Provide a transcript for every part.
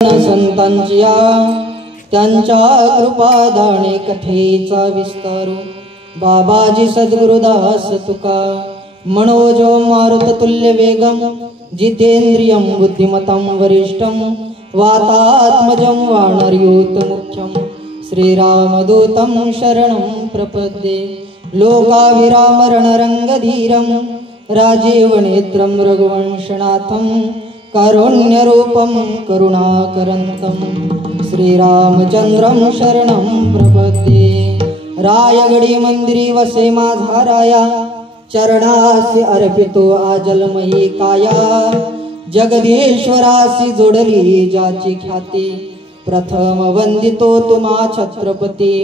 संतांची त्यांच्या कृपादाने कथेचा विस्तारू बाबाजी सद्गुरुदास तुका मनोज मारुत तुल्य वेगम जितेंद्रियं बुद्धिमतं वरिष्ठं वातात्मजं वानरयूत मुख्यं श्रीरामदूतं शरणं प्रपद्ये लोकाभिराम रणरंगधीरं राजीवनेत्रं रघुवंशनाथं कारुण्यरूपं करुणाकरन्तं श्रीरामचंद्रं शरणं प्रपद्ये। रायगडी मंदिरी वसे माझा राया चरणासी अर्पितो आजलमयी काया जगदीश्वरासी जोडली जाची ख्याती प्रथम वंदितो तुम्हा छत्रपती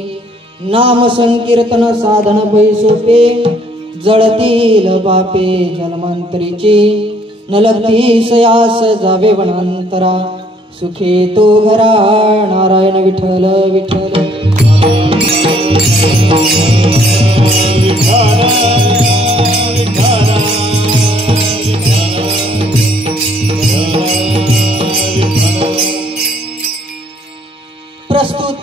नाम संकीर्तन साधन पैसोपे जळतील बापे जन्मांतरीची नलगती सयास जावे वनांतरा सुखे तो घरा नारायण विठ्ठल विठ्ठल। प्रस्तुत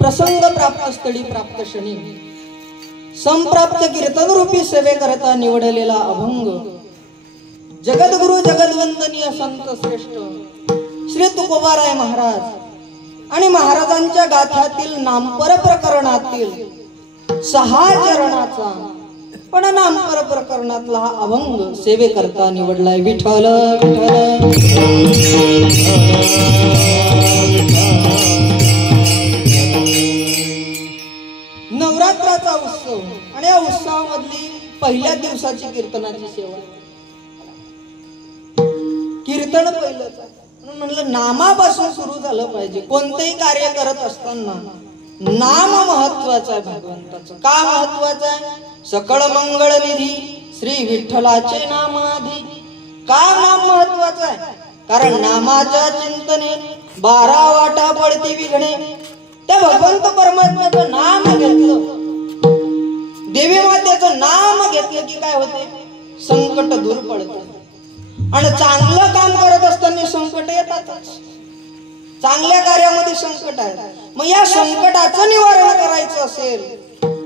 प्रसंग प्राप्त स्थळी प्राप्त क्षणी संप्राप्त कीर्तन रूपी सेवे करता निवडलेला अभंग जगद्गुरु जगद्वंदनीय संत श्रेष्ठ श्री तुकोबाराय महाराज आणि महाराजांच्या गाथ्यातील नामपर प्रकरणातील 6 चरणाचा पण नामपर प्रकरणातला हा अभंग सेवे करता निवडलाय विठ्ठल विठ्ठल। नवरात्राचा उत्सव आणि या उत्सवामधली पहिल्या दिवसाची कीर्तनाची सेवा कीर्तन पहिलंच म्हणून म्हणलं नामापासून सुरू झालं पाहिजे। कोणतेही कार्य करत असताना नाम महत्वाचं आहे भगवंताचं। का महत्वाचं आहे? सकळ मंगळ निधी श्री विठ्ठलाचे नाम आधी। का नाम महत्वाचं आहे? कारण नामाच्या चिंतने 12 वाटा पडती विघ्ने। त्या भगवंत परमात्म्याचं नाम घेतलं देवी मातेचं नाम घेतलं की काय होते? संकट दूर पडतं। आणि चांगलं काम करत असताना संकट येतातच। चांगल्या कार्यामध्ये संकट आहे। मग या संकटाचं निवारण करायचं असेल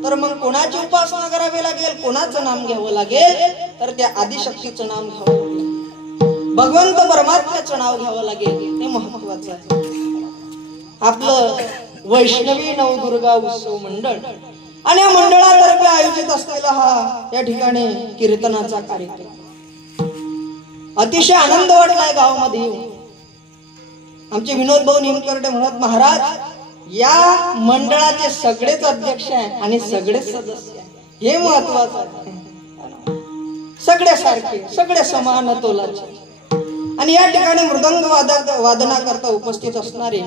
तर मग कोणाची उपासना करावी लागेल? कोणाचं नाम घ्यावं लागेल? तर त्या आदिशक्तीचं नाम घ्यावं लागेल, भगवंत परमात्म्याचं नाव घ्यावं लागेल। हे महत्वाचं आहे। आपलं वैष्णवी नवदुर्गा उत्सव मंडळ आणि या मंडळातर्फे आयोजित असलेला हा या ठिकाणी कीर्तनाचा कार्यक्रम अतिशय आनंद वाटलाय गावामध्ये येऊन। आमचे विनोद भाऊ निमकर्डे म्हणत महाराज या मंडळाचे सगळेच अध्यक्ष आहे आणि सगळेच सदस्य आहे। हे महत्वाचं आहे। सगळे सारखे सगळे समान तोलाचे। आणि या ठिकाणी मृदंग वादनाकरता उपस्थित असणारे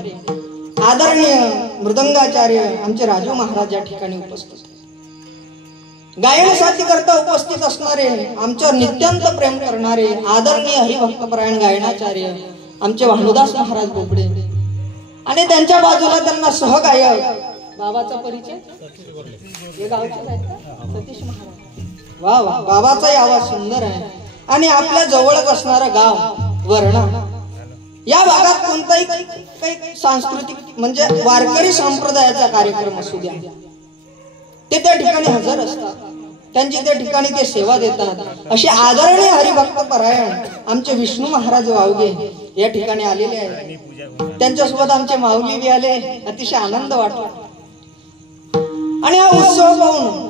आदरणीय मृदंगाचार्य आमचे राजू महाराज या ठिकाणी उपस्थित, गायन साथी करता उपस्थित असणारे आमच्यावर नित्यंत प्रेम करणारे आदरणीय हरिभक्तपरायण गायनाचार्य आमचे भानुदास महाराज बोबडे आणि त्यांच्या बाजूला त्यांना सहगायक बाबाचा परिचय हे गावचे सतीश महाराज। वा वा, बाबाचाही आवाज सुंदर आहे। आणि आपल्या जवळच असणारं गाव वरणा, या भागात कोणताही काही सांस्कृतिक म्हणजे वारकरी संप्रदायाचा कार्यक्रम असू द्या ते त्या ठिकाणी हजर असतात, त्यांची त्या ठिकाणी ते सेवा देतात। असे आदरणीय हरिभक्तपरायण आमचे विष्णू महाराज वावगे या ठिकाणी आलेले आहेत। त्यांच्यासोबत आमचे माऊली बी आले। अतिशय आनंद वाटला आणि हा उत्सव पाहून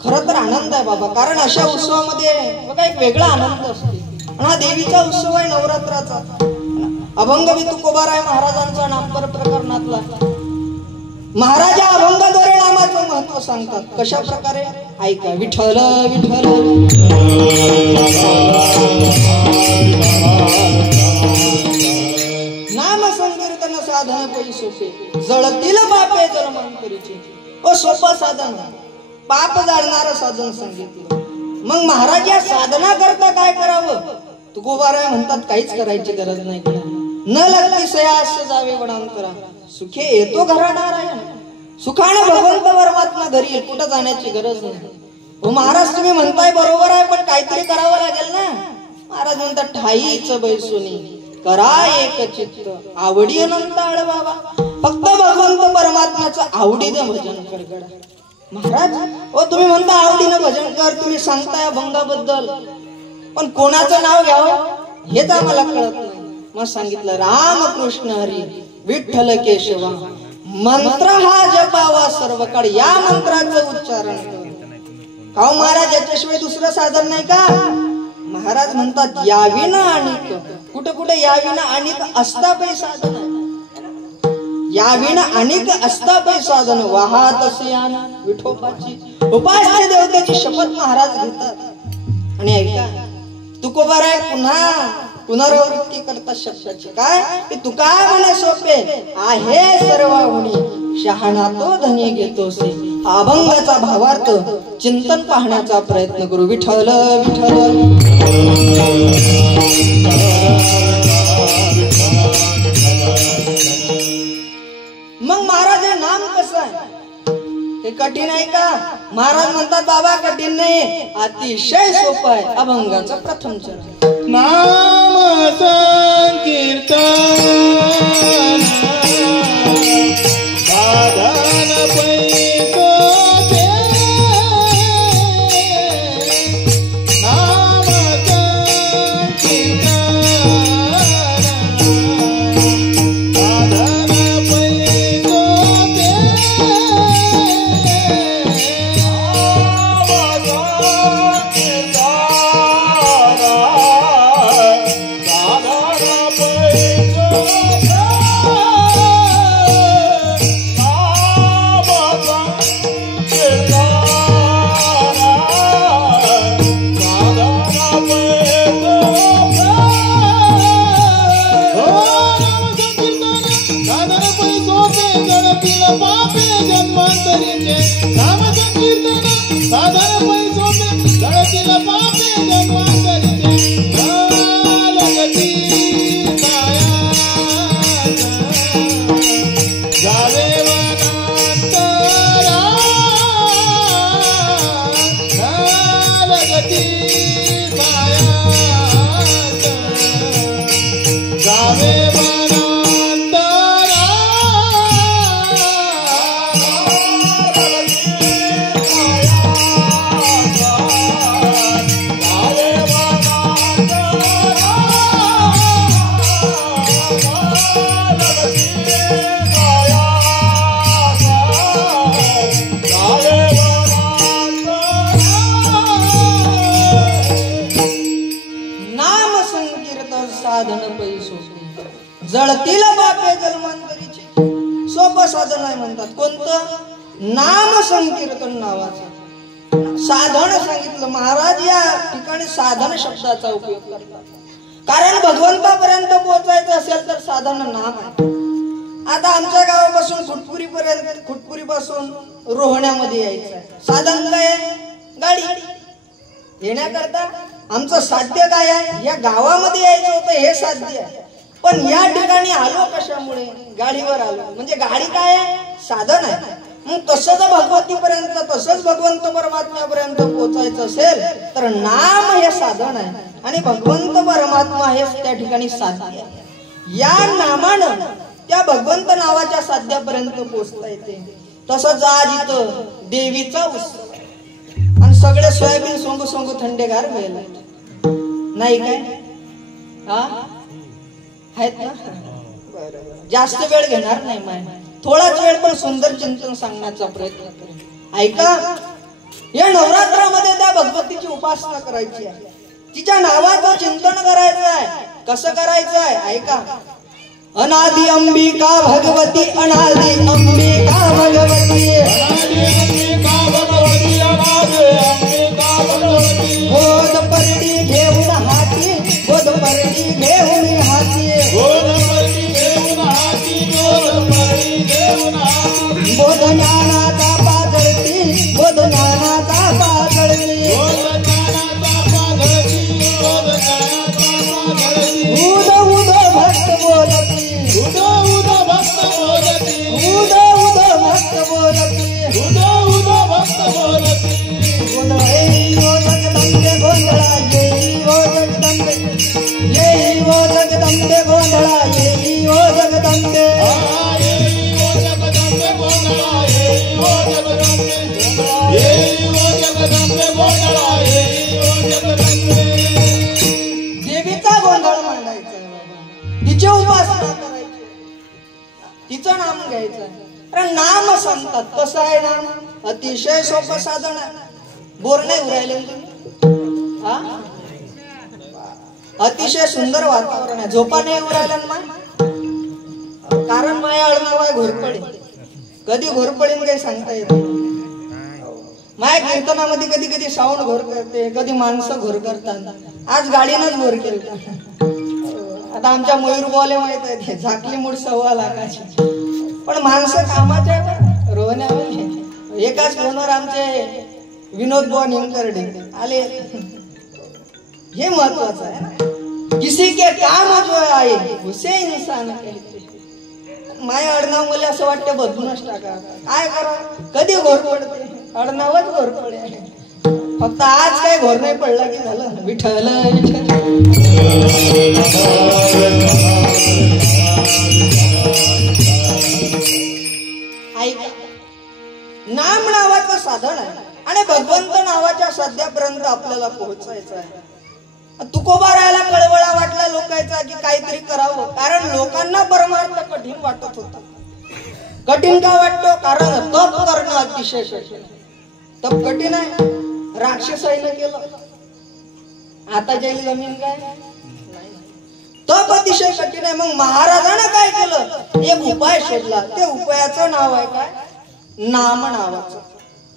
खरं तर आनंद आहे बाबा। कारण अशा उत्सवामध्ये बघा एक वेगळा आनंद असतो आणि हा देवीचा उत्सव आहे नवरात्राचा। अभंग वि तुकोबाराय महाराजांचा नामपर प्रकरणातला महाराजा अभंगाद्वारे नामाचं महत्व सांगतात। कशा प्रकारे? ऐका विठ्ठल विठ्ठल नाम संकीर्तन साधन पैसोपे जळतील बापे जन्मांतरीची। ओ सोपं साधन, पाप जाळणारं साधन सांगितलं। मग महाराज या साधना करता काय करावं? तुकोबाराय म्हणतात काहीच करायची गरज नाही। न लगती सयास जावे वनांतरा सुखे येतो घरा नारायण। सुखाने भगवंत परमात्मा घरी कुठं जाण्याची गरज नाही। हो महाराज तुम्ही म्हणताय बरोबर आहे, पण काहीतरी करावं लागेल ना। महाराज म्हणतात ठाईच बैसोनी करा एक चित्त आवडी अनंत आळ बाबा. फक्त भगवंत परमात्म्याचं आवडीने भजन कर. महाराज ओ तुम्ही म्हणता आवडीनं भजन कर, तुम्ही सांगताय अभंगाबद्दल, पण कोणाचं नाव घ्यावं हेच आम्हाला कळत नाही. मग सांगितलं राम कृष्ण हरी विठ्ठल केशवा मंत्र हा जपावा सर्व काळ. या मंत्राचं उच्चारण कर. का महाराज याच्याशिवाय दुसरं साधन नाही का? महाराज म्हणतात याविना अनिक. कुठे कुठे याविना अनिक असतापै साधन आहे. याविना अनिक असतापै साधन वाहात असे आन विठोबाची उपास्य देवतेची शपथ महाराज घेतात. आणि ऐका तुकोबाराय पुन्हा पुनरावृत्ती करता शब्दाची काय की तू काय म्हणे सोपे आहे सर्वाहुनी शहाणा तो धनी घेतोसे. अभंगाचा भावार्थ चिंतन पाहण्याचा प्रयत्न करू. विठ्ठल विठ्ठल. मग महाराज हे नाम कसं आहे? हे कठीण आहे का? महाराज म्हणतात बाबा कठीण नाही, अतिशय सोपं आहे. अभंगाचं प्रथम चरण नाम संकीर्तन साधन पैकोते. नाम संकीर्तन साधन पैकोते. जळतील बापे जन्मांतरीची. सोपं साधन आहे म्हणतात. कोणतं? नाम संकीर्तन नावाचं साधन सांगितलं महाराज. या ठिकाणी साधन शब्दाचा उपयोग करतात, कारण भगवंतापर्यंत पोहोचायचं असेल तर साधन नाम आहे. आता आमच्या गावापासून खुटपुरीपासून रोहण्यामध्ये यायचं आहे. साधन काय आहे? गाडी. येण्याकरता आमचं साध्य काय आहे? या गावामध्ये यायचं होतं हे साध्य आहे, पण या ठिकाणी आलो कशामुळे? गाडीवर आलो. म्हणजे गाडी काय आहे? साधन आहे. मग तसंच भगवतीपर्यंत, तसंच भगवंत परमात्म्यापर्यंत पोहोचायचं असेल तर नाम हे साधन आहे आणि भगवंत परमात्मा हे त्या ठिकाणी साध्य आहे. या नामानं त्या भगवंत नावाच्या साध्यापर्यंत पोहोचता येते. तसंच आज इथं देवीचा उत्सव आणि सगळे सोयाबीन सोंगू सोंगू थंडेगार व्हायला नाही काय? हा आहेत ना? बरोबर. जास्त वेळ घेणार नाही माय, थोडाच वेळ पण सुंदर चिंतन सांगण्याचा प्रयत्न करेल. ऐका, या नवरात्रामध्ये त्या भगवतीची उपासना करायची आहे, तिच्या नावाचं चिंतन करायचं आहे. कसं करायचं आहे? ऐका. अनादि अंबिका भगवती, अनादि अंबिका भगवती, बोध परडी घेऊन हाती, बोध परडी घेऊन हाती, बोध ज्ञानाचा पाजळती, बोध ज्ञानाचा पाजळती, उद उद भक्त बोलती, उद उद भक्त बोलती, उद उद भक्त बोलती, जगदंबे येई ओ जगदंबे गोंधळा येई ओ जगदंबे येई ओ जगदंबे गोंधळा येई ओ जगदंबे देवीचा गोंधळ मांडायचा आहे बाबा, तिची उपासना करायची, तिचं नाम घ्यायचं. कारण नाम सांगतात कसं आहे नाम, अतिशय सोपं साधन आहे. बोर नाही उरायले तुम्ही हा, अतिशय सुंदर वातावरण आहे. झोपा नाही उरायला ना, कारण माया अळणावा घोरपडे, कधी घोरपडेन काही सांगता येत नाही. माया कीर्तनामध्ये कधी कधी साऊंड घोर करते, कधी माणसं घोर करतात. आज गाडीनच घोर केलं. आता आमच्या मयूर बोले माहित आहे, झाकली मूड 1.25 लाखाची, पण माणसं कामाच्या रोवण्यावर. एकाच फोनवर आमचे विनोद बुवा निमकर्डे आले. हे महत्वाचं आहे ना, किसी के काम जो आहे उसे इंसान कहते. माया आडनाव मला असं वाटतं बदलूनच टाका, काय करा, कधी घोर पडते, आडनावच घोर पडे. फक्त आज काय घोर नाही पडला की झालं. विठ्ठल ऐका, नाम नावाचं साधन आहे आणि भगवंत नावाच्या सध्यापर्यंत आपल्याला पोहोचायचं आहे. तुकोबा राहायला कळवळा वाटला लोकांचा की काहीतरी करावं, कारण लोकांना परमार्थ कठीण वाटत होता. कठीण का वाटतो, कारण तप करणं अतिशय कठीण. तप कठीण आहे, राक्षसाईनं केलं, आता जाईल जमीन काय. तप अतिशय कठीण आहे. मग महाराजानं काय केलं, एक उपाय शोधला. ते उपायाचं नाव आहे काय, नाम नावाचं.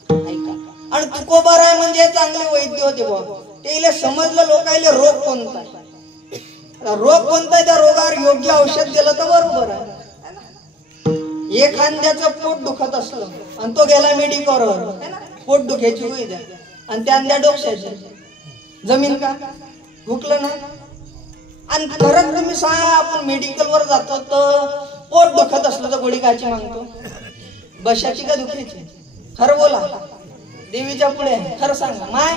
ऐका, आणि तुकोबा राय म्हणजे चांगले वैद्य होते बाबा. ते समजलं लोकांना रोग कोणता आहे, रोग कोणता आहे, त्या रोगावर योग्य औषध दिलं तर बरोबर आहे. एखाद्याचं पोट दुखत असलं आणि तो गेला मेडिकलवर, पोट दुखायची होई द्या, आणि त्या डोक्याची जमीन का भुकलं ना. आणि खरंच तुम्ही सांगा, आपण मेडिकलवर जातो तर पोट दुखत असलं तर गोळी कायची मागतो, बशाची का दुखायची. खरं बोला, देवीच्या पुढे खरं सांगा, माय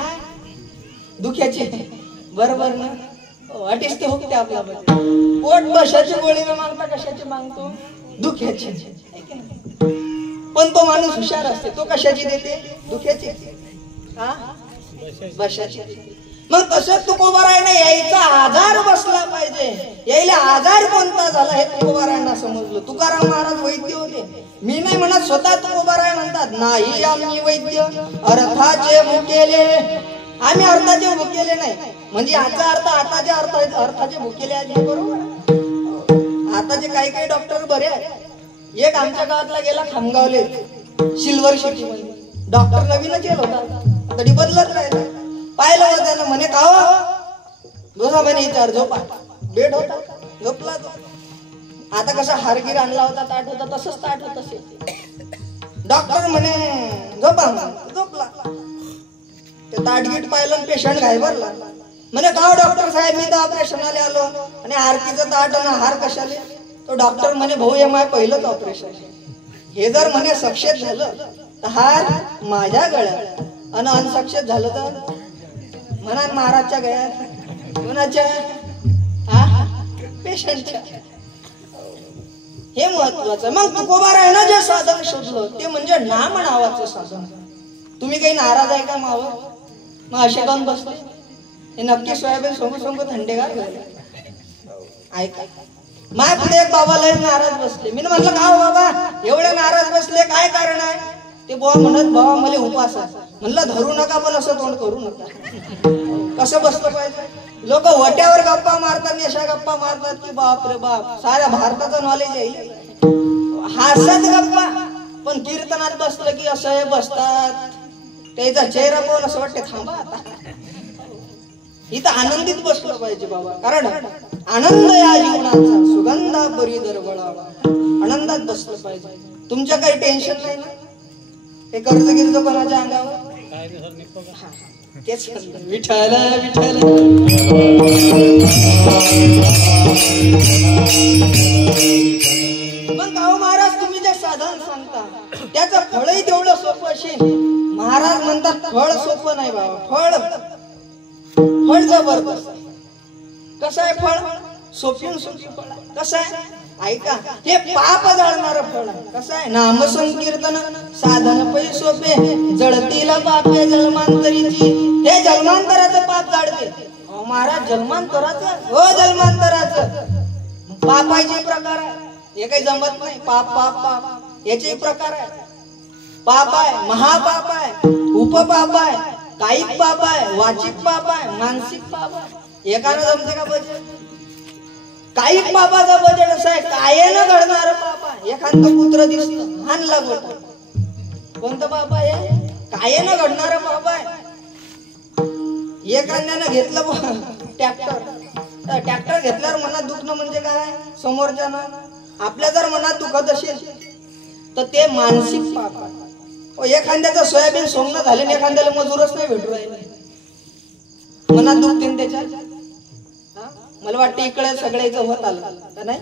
दुख्याची बरोबर ना. वाटीस ते हुकते आपला पोट. बशाची गोळी न मागता कशाची मागतो, दुख्याची. पण तो माणूस हुशार असते, तो कशाची देते, दुख्याची. हा, बशाची. मग तसंच तुकोबारायने यायचा आजार बसला पाहिजे. यायला आजार कोणता झाला हे तुकोबारायांना समजलं. तुकाराम महाराज वैद्य होते. मी नाही म्हणत, स्वतः तुकोबाराय म्हणतात, नाही आम्ही वैद्य अर्थाचे भुकेले. आम्ही अर्थाचे भुकेले नाही, म्हणजे याचा अर्थ आताच्या अर्थाचे भुकेले आहेत, बरोबर. आताचे काही काही डॉक्टर बरे आहेत. एक आमच्या गावातला गेला खामगावले, सिल्वर सिटी मध्ये. डॉक्टर नवीनच येल होता, तरी बदलत राहिला. पाहिलं होतं त्यानं, म्हणे का दोसा म्हणे विचार, झोपा. बेड होता, झोपला तो. आता कसा हारगीर आणला होता, ताट होता, तसंच ताट होत असेल. डॉक्टर म्हणे झोपा, झोपला. ते ताटगीट पाहिलं, पेशंट घायवरला. म्हणे का डॉक्टर साहेब, मी तर ऑपरेशनाला आलो आणि आरतीचं ताट आणि हार कशाले. तो डॉक्टर म्हणे, भाऊ हे माझं पहिलंच ऑपरेशन. हे जर म्हणे सक्सेस झालं तर हार माझ्या गळ्यात, आणि अनसक्सेस झालं तर म्हणा महाराजच्या गळ्यात. कोणाच्या, हा, पेशंटच्या. हे महत्वाचं. मग तुकोबारायनं जे साधन शोधलं ते म्हणजे नाम नावाचं साधन. तुम्ही काही नाराज आहे का मावर, मग असे काऊन बसले. हे नक्की सोयाबीन सोंग थंडेगार झाले. ऐका, माय पुढे एक बाबा लय नाराज बसले. मी म्हटलं का हो बाबा एवढे नाराज बसले, काय कारण आहे. ते बाबा म्हणत, बाबा मला उपास आहे. म्हणलं धरू नका, पण असं तोंड करू नका. कसं बसलं पाहिजे. लोक वट्यावर गप्पा मारतात, अशा गप्पा मारतात की बाप रे बाप, साऱ्या भारताचं नॉलेज येईल. हसत गप्पा, पण कीर्तनात बसलं की असं हे बसतात. त्याचा चेहरा पाहून असं वाटते थांबा आता. इथं आनंदीत बसलं पाहिजे बाबा, कारण आनंद या जीवनाचा सुगंधा बरी दरवळावा. आनंदात बसलं पाहिजे. तुमच्या काही टेन्शन नाही ना, हे कर्ज गिर्ज कोणाच्या अंगावर. तेच विठ्ठल विठ्ठल. मग गाव महाराज तुम्ही जे साधन सांगता त्याचं फळही तेवढं सोपं असेल. महाराज म्हणतात फळ सोपं नाही बाबा, फळ जबरदस्त. कसं आहे फळ, सोपी सोपी फळ. कसं आहे, ऐका, हे पाप जाळणार फळ आहे. कसं आहे, नाम संकीर्तन साधन पै सोपे, जळतील पापे जन्मांतरीची. हे जन्मांतराचं पाप जाळते. अहो महाराज, जन्मांतराचं? हो, जन्मांतराचं. पापाचे प्रकार आहे, हे काही जमत नाही. पाप पाप पाप याचे प्रकार आहे. पाप आहे, महापाप आहे, उपपाप आहे, कायिक पाप आहे, वाचिक पाप आहे, मानसिक पाप आहे. एकानं जमते का बजेट? कायिक पापाचा बजेट असं आहे, कायेनं घडणारं पाप आहे. एखादं पुत्र दिसतं, हानला गोटा. कोणतं पाप आहे? कायेनं घडणारं पाप आहे. एखाद्यानं घेतलं ट्रॅक्टर घेतल्यावर मनात दुखणं म्हणजे काय? समोरच्यानं आपल्या जर मनात दुखत असेल तर ते मानसिक पाप आहे. एखाद्याचं सोयाबीन सोंगणं झालं, एखाद्याला मजूरच नाही भेटू राहिले, मनात दुखते त्याच्या. मला वाटतं इकडे सगळ्याचं होत आलं का नाही?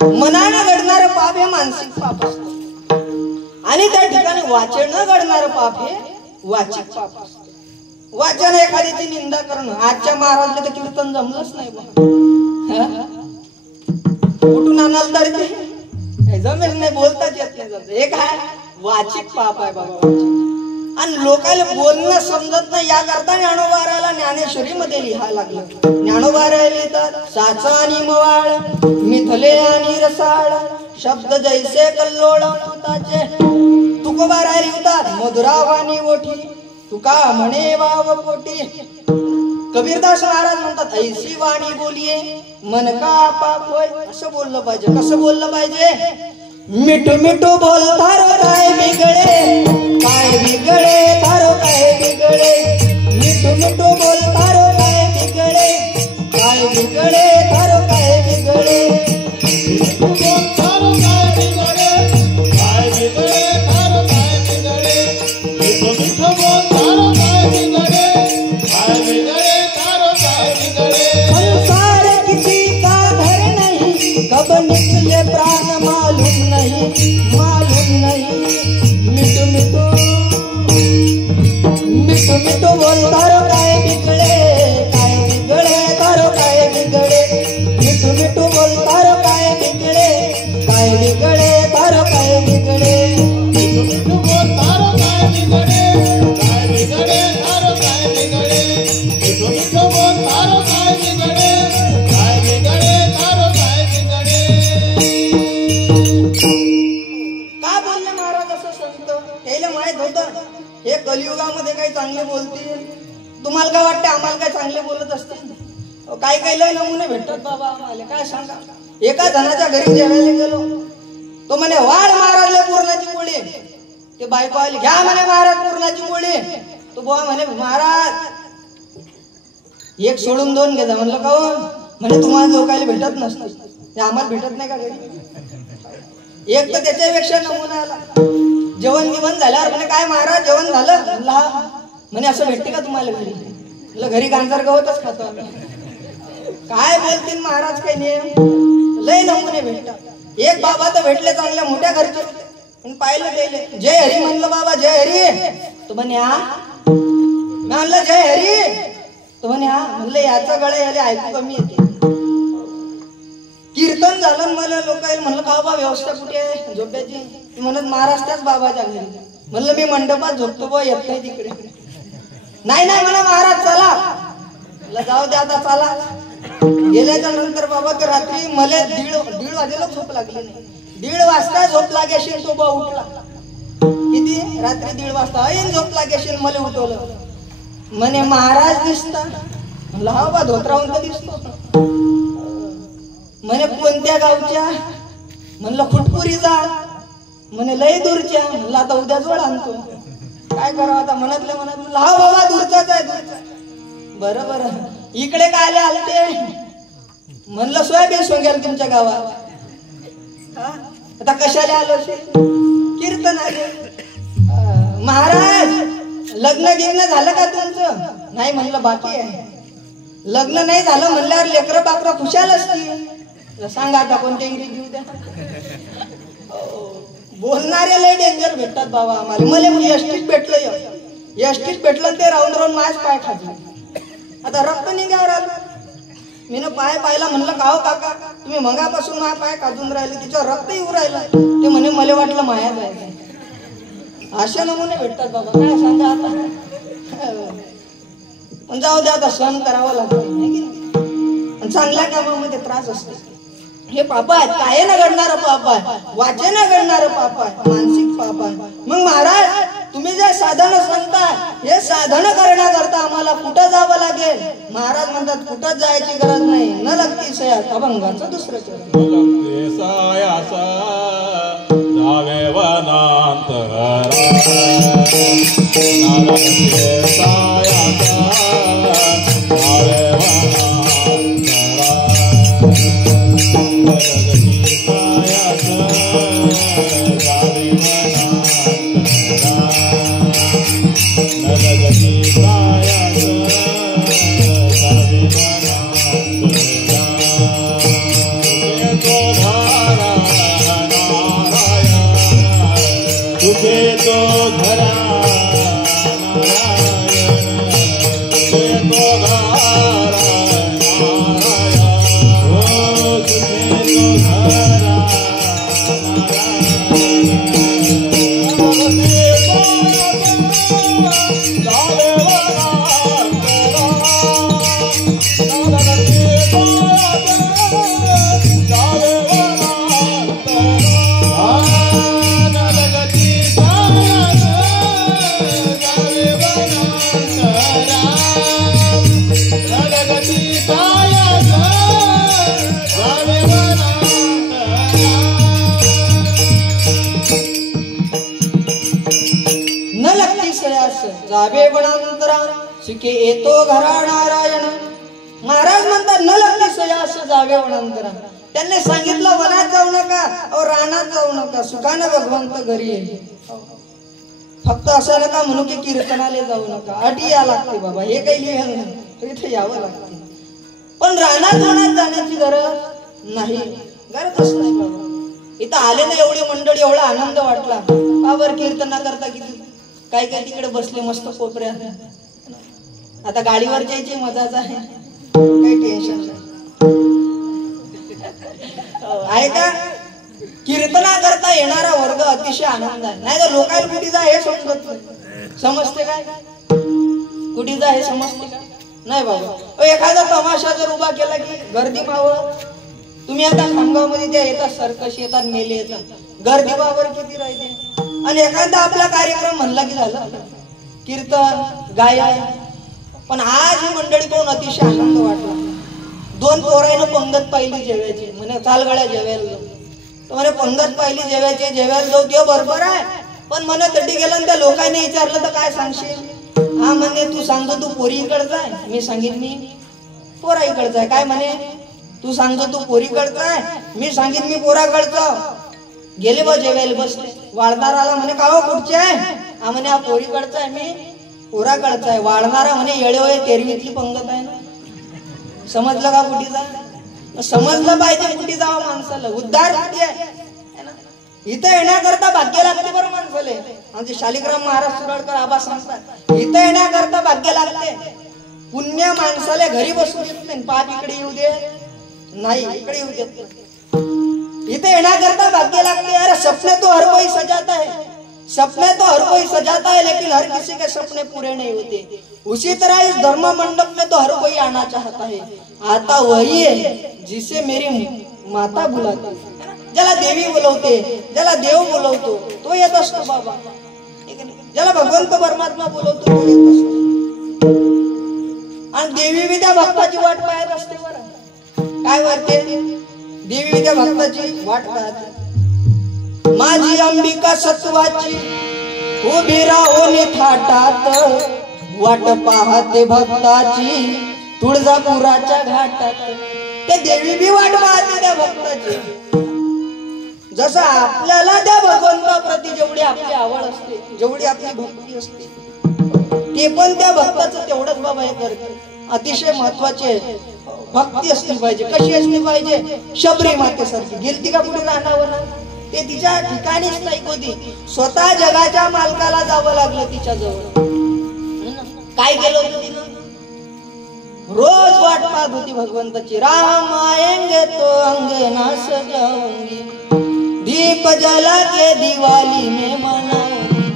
मनानं घडणारं पाप हे मानसिक पाप असतं, आणि त्या ठिकाणी वाचन घडणारं पाप हे वाचिक पाप असतं. वाचन एखाद्याची निंदा करणं. आजच्या महाराजला तर कीर्तन जमलंच नाही बा. कुठून आणाल तर ते जमेच नाही, बोलताच येत नाही. हे काय वाचिक पाप आहे बाबा. आणि लोकांना बोलणं समजत नाही, या करता ज्ञानोबाराला ज्ञानेश्वरी मध्ये लिहायला लागलं. ज्ञानोबारा लिहितात, साचा आणि मवाळ, मिथले आणि रसाळ, शब्द जैसे कल्लोळ मताचे. तुकोबारा लिहितात, मधुरावानी ओठी, तुका म्हणे वाव पोटी. कबीरदास महाराज म्हणतात, ऐसी वाणी बोलिये मन का पाप होय. असं बोललं पाहिजे. कसं बोललं पाहिजे? मिठू मिठू बोलता रो काय बिगडे, काय बिगडे तारो काय बिगडे. मिठू मिठू बोलता रो काय बिगडे, काय बिगडे तारो काय बिगडे. मिठू बोलता रो काय बिगडे, काय बिगडे तारो काय बिगडे. मिठू मिठू बोलता रो काय बिगडे, काय बिगडे तारो काय बिगडे. संसार किसी का घर नहीं, कब निकले प्राण मालूम नहीं, मालूम नहीं. मिठू मिठू मिठू मिठू बोलता रो काय बिगडे, काय बिगडे तारो काय बिगडे. मिठू मिठू बोलता रो काय बिगडे, काय बिगडे तारो काय बिगडे. मिठू मिठू बोलता रो काय बिगडे, काय बिगडे तारो काय बिगडे. मिठू मिठू बोलता रो काय बिगडे, काय बिगडे तारो काय बिगडे. का बोलले महाराज असं संत? त्याला माहित होतं हे कलियुगामध्ये काही चांगले बोलतील. तुम्हाला काय वाटतं आम्हाला काय चांगले बोलत असतील? काही काही लय नमुने भेटतात बाबा आम्हाला. काय सांगा, एका जणाच्या घरी जेवायला गेलो, तो म्हणे वाढ महाराजला पूर्णाची पोळी. ते बायको आली, घ्या म्हणे महाराज पूर्णाची पोळी. तो बुवा म्हणे महाराज एक सोडून दोन घेता. म्हणलं का हो? म्हणे तुम्हाला लोकायला भेटत नसतं, ते आम्हाला भेटत नाही का घरी? एक तर त्याच्यापेक्षा नमुना आला. जेवण गिवण झाल्यावर म्हणे काय महाराज जेवण झालं? म्हणलं हा. म्हणे असं भेटते का तुम्हाला घरी? म्हणलं घरी गांजर गवतच खातो आम्ही. काय बोलतील महाराज, काही नियम लय नमुने भेटतात. एक बाबा तर भेटले चांगल्या मोठ्या घरचे, पण पाहिलं गेले जय हरी. म्हणलं बाबा जय हरी. तो म्हणे हा. म्हणलं जय हरी. तो म्हणे हा. म्हणलं याचा गळा याला ऐकू कमी येते. कीर्तन झालं मला लोक म्हणलं का बाबा व्यवस्था कुठे आहे झोप्याची? म्हणत महाराष्ट्रात बाबाच्या घरी. म्हणलं मी मंडपात झोपतो बा, येत नाही तिकडे. नाही नाही म्हणा महाराज चला. म्हणलं जाऊ दे आता चला. गेल्याच्या नंतर बाबा तर रात्री मला दीड वाजेला झोप लागली नाही. 1:30 वाजता झोप लागेशील. तो बा उठला किती रात्री 1:30 वाजता. ऐन झोप लागेशील. मला उठवलं. म्हणे महाराज दिसता. म्हणलं हा बा धोत्रावून तर दिसतो. म्हणे कोणत्या गावच्या? म्हणलं खुटपुरीचा. म्हणे लय दूरच्या. म्हणलं आता उद्या जोड आणतो. काय करावं आता मनातल्या मनात. म्हणलं हा बाबा दूरचाच आहे, दूरचा. बरं बरं इकडे काय आलते? म्हणलं सोयाबीन सोंग्याल तुमच्या गावात. आता कशाला आलो? कीर्तन आले. महाराज लग्न गिग्न झालं का तुमचं? नाही म्हणलं बाकी आहे. लग्न नाही झालं म्हणल्यावर लेकरं बाकरं खुशाल असतील. सांगा आता कोणते इंग्रजी देऊ द्या. बोलणारे लय डेंजर भेटतात बाबा आम्हाला. मला एसटीत भेटलं, एसटीत भेटलं ते राहून राहून माझ पाय खाजले. आता रक्त निघावर आलं. मी ना पाय पाहिला, म्हणलं का हो काका तुम्ही मगापासून माझ्या पाय काढून राहिले, तिच्यावर रक्त येऊ राहिलं. ते म्हणे मला वाटलं माया जायचं. अशा नमुने भेटतात बाबा, काय सांगा आता. पण जाऊ द्या, आता सहन करावं लागतं, आणि चांगल्या कामामध्ये त्रास असतो. हे पाप आहे, काय न घडणारं पाप आहे, वाचे न घडणारं पाप आहे, मानसिक पाप आहे. मग महाराज तुम्ही जे साधन सांगताय, हे साधन करण्याकरता आम्हाला कुठं जावं लागेल? महाराज म्हणतात कुठंच जायची गरज नाही. न लागती सयास अभंगाचं दुसरं चरण. सायासा जावे वनांतरा, जावे वनांतरा शिके येतो घरा नारायण. महाराज म्हणतात न लागते सयास जावे वनांतरा. त्यांनी सांगितलं वनात जाऊ नका, रानात जाऊ नका, सुखानं भगवंत घरी येईल. फक्त असं नका म्हणू की कीर्तनाला जाऊ नका, अटी या लागते बाबा, हे काही लिहिलं नाही, इथे यावं लागते. पण रानात वनात जाण्याची गरज नाही, गरजच नाही बाबा. इथं आले ना एवढी मंडळी, एवढा आनंद वाटला. बाबर कीर्तना करता किती काय काय तिकडे बसले मस्त कोपऱ्यात. आता गाडीवर जायची मजाच आहे, काही टेन्शन आहे का? कीर्तना करता येणारा वर्ग अतिशय आनंद आहे. नाही तर लोकांना कुठीचा हे समजत नाही. समजते काय कुठीचा हे समजते का? नाही बाबा. एखादा तमाशा जर उभा केला की गर्दी पाहावं. तुम्ही आता खामगाव मध्ये त्या येतात, सर्कस येतात, मेले येतात, गर्दी पाहावर किती राहते. आणि एखादा आपला कार्यक्रम म्हणला की झालं कीर्तन गायन. पण आज ही मंडळी पाहून अतिशय आनंद वाटला. दोन पोरायनं पंगत पाहिली जेवायची, म्हणे चालगड्या जेवायला जाऊ. तर म्हणे पंगत पाहिली जेवायला जाऊ, ते बरोबर आहे. पण म्हणे तटी गेलं आणि त्या लोकांनी विचारलं तर काय सांगशील? हा म्हणे तू सांगतो तू पोरी इकडचा आहे, मी सांगितलं मी पोरा इकडचा आहे. काय म्हणे तू सांगतो तू पोरी इकडचा आहे, मी सांगितलं मी पोराकडचा. गेले बा जेवायला बसले. वाळणाराला म्हणे का हो कुठचे आहे? हा म्हणे हा पोरीकडचा आहे, मी पोराकडचा आहे. वाळणारा म्हणे येळे तेरवीतली पंगत आहे ना. समजलं का कुठीचा? समजलं पाहिजे कुठे जावं माणसाला. उद्धार कुठे आहे ना. इथं येण्याकरता भाग्य लागते बरं माणसाले. आमचे शालिग्राम महाराज सुरळकर आबा सांगतात इथं येण्याकरता भाग्य लागते. पुण्य माणसाला घरी बसू देत नाही, पाप इकडे येऊ दे नाही, इकडे येऊ देत. इथे येण्याकरता भाग्य लगते। अरे सपने तो हर कोई सजाता है, सपने तो हर कोई सजाता है, लेकिन हर किसी के सपने पूरे नहीं होते। उसी तरह इस धर्म मंडप में तो हर कोई आना चाहता है, आता वही है जिसे मेरी माता बुलाती, ज्याला देवी बोलवते, ज्याला देव बोलवतो तो येत असतो बाबा, ज्याला भगवंत परमात्मा बोलवतो तो येत असतो। आणि देवी बी त्या भक्ताची वाट पाहत असते बरं। काय वाटते? देवी बी त्या भक्ताची वाट पाहते। माझी अंबिका सत्वाची उभी राहोनी थाटात, वाट पाहते भक्ताची तुळजापुराच्या घाटात। ते देवी बी वाट पाहते त्या भक्ताची। जसं आपल्याला त्या भगवंताप्रती जेवढी आपली आवड असते, जेवढी आपली भक्ती असते, ते पण त्या भक्ताचं तेवढंच बाबा हे करते। अतिशय महत्वाचे भक्ती असली पाहिजे। कशी असली पाहिजे? शबरी मातेसारखी। गेलती का पुढे राहणार ना, ते तिच्या ठिकाणीच नाही होती, स्वतः जगाच्या मालकाला जावं लागलं तिच्या जवळ। काय केलं होतं तिनं? रोज वाट पाहत होती भगवंताची, राम आएंगे तो अंगना सजाऊंगी, दीप जला के दिवाली में मनाऊंगी.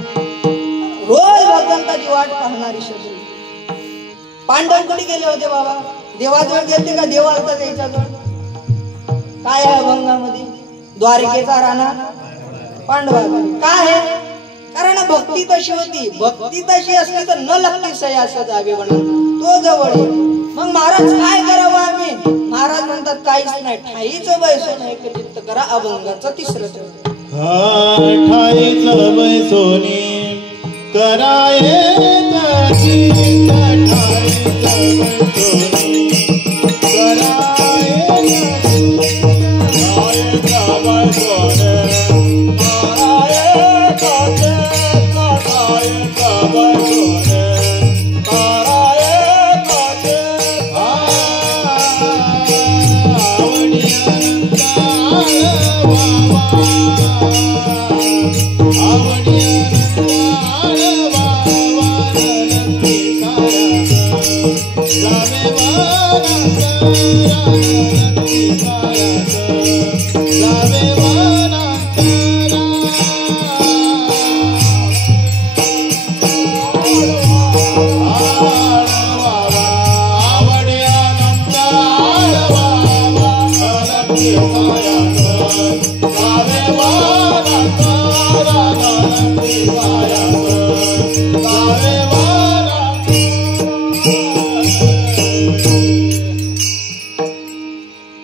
रोज भगवंताची वाट पाहणारी शबरी. पांडव कुठे गेले होते बाबा? देवाजवळ गेले का? देव आलता त्याच्याजवळ. काय आहे अभंगामध्ये? द्वारकेचा राणा पांडवाकडे. काय आहे? कारण भक्ती तशी होती. भक्ती तशी असली तर न लागती सयास जावे म्हणून तो जवळ येईल. मग महाराज काय करावं आम्ही? महाराज म्हणतात काहीच नाही, ठाईचं बैसून एक चित्त करा. अभंगाचं तिसरं चरण. ठाईचं बैसोनी कराये चित्त,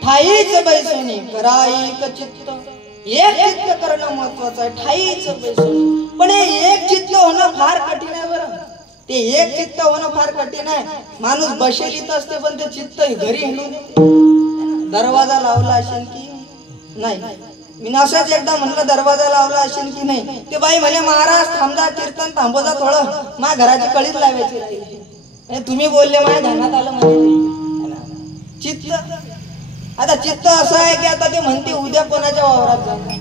ठाईचं बैसोनी कराये एक चित्त करणं महत्वाचं आहे. ठाईचं बैसून. पण हे एक चित्त होणं फार कठीण आहे बरं. ते एक चित्त होणं फार कठीण आहे. माणूस बशेलीत असते पण ते चित्त घरी हिंडून दरवाजा लावला असेल की नाही. मी असंच एकदा म्हणलं दरवाजा लावला असेल की नाही. ते बाई म्हणे महाराज थांबजा, कीर्तन थांबवजा थोडं, माझ्या घराची कळीच लावायची राहिली. तुम्ही बोलले माझ्या ध्यानात आलं म्हणजे चित्त. आता चित्त असं आहे की आता ते म्हणते उद्या कोणाच्या वावरात जाणार.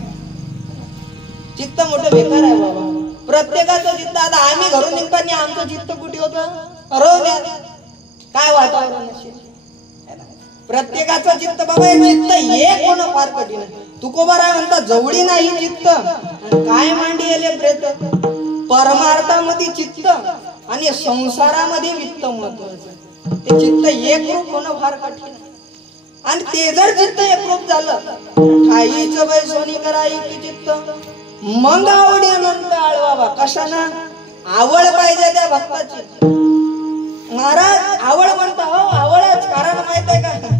चित्त मोठं बेकार आहे बाबा. प्रत्येकाचं चित्त. आता आम्ही घरून निघताना आमचं चित्त कुठे होतं? रोवण्यात. काय वातावरण असेल? प्रत्येकाचं चित्त बाबा. हे चित्त एक होणं फार कठीण आहे. तुकोबाराय म्हणतात जवळी नाही चित्त काय मांडी आले प्रेत. परमार्थामध्ये चित्त आणि संसारामध्ये वित्त महत्वाचं. ते चित्त एकरूप होणं फार कठीण आहे. आणि ते जर चित्त एकरूप झालं, ठाईचं बैसोनी कराई की चित्त, मग आवडी अनंत आळवावा. कशाना? आवड पाहिजे त्या भक्ताची. महाराज आवड म्हणता हो, आवडच. कारण माहित आहे का?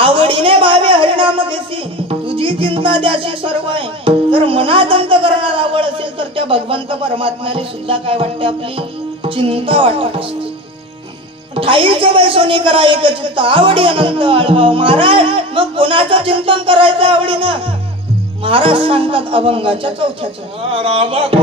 आवडीने भावे हरिनाम घेसी, तुझी चिंता द्याशी सर्व आहे. जर मनात अंत करणार आवड असेल तर त्या भगवंत परमात्म्याने सुद्धा काय वाटते? आपली चिंता वाटत असते. ठाईचं बैसोनी करा एक चित्त, आवडी अनंत आळवाव. महाराज मग कोणाचं चिंतन करायचं आवडीनं? महाराज सांगतात अभंगाच्या चौथ्या चरणात.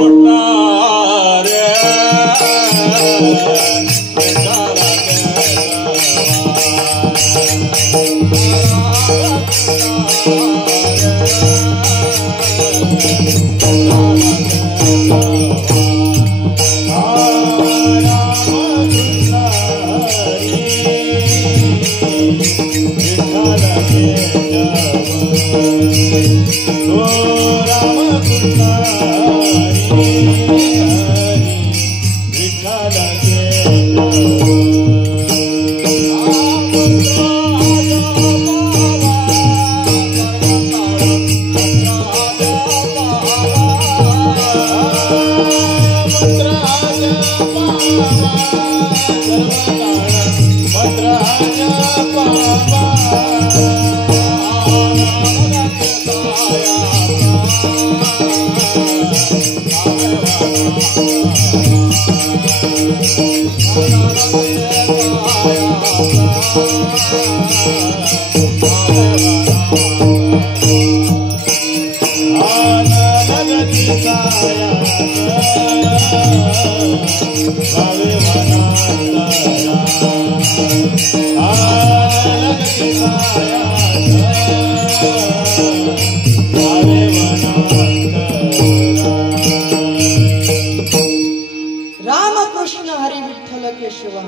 रामकृष्ण रामकृष्ण हरी विठ्ठल केशवा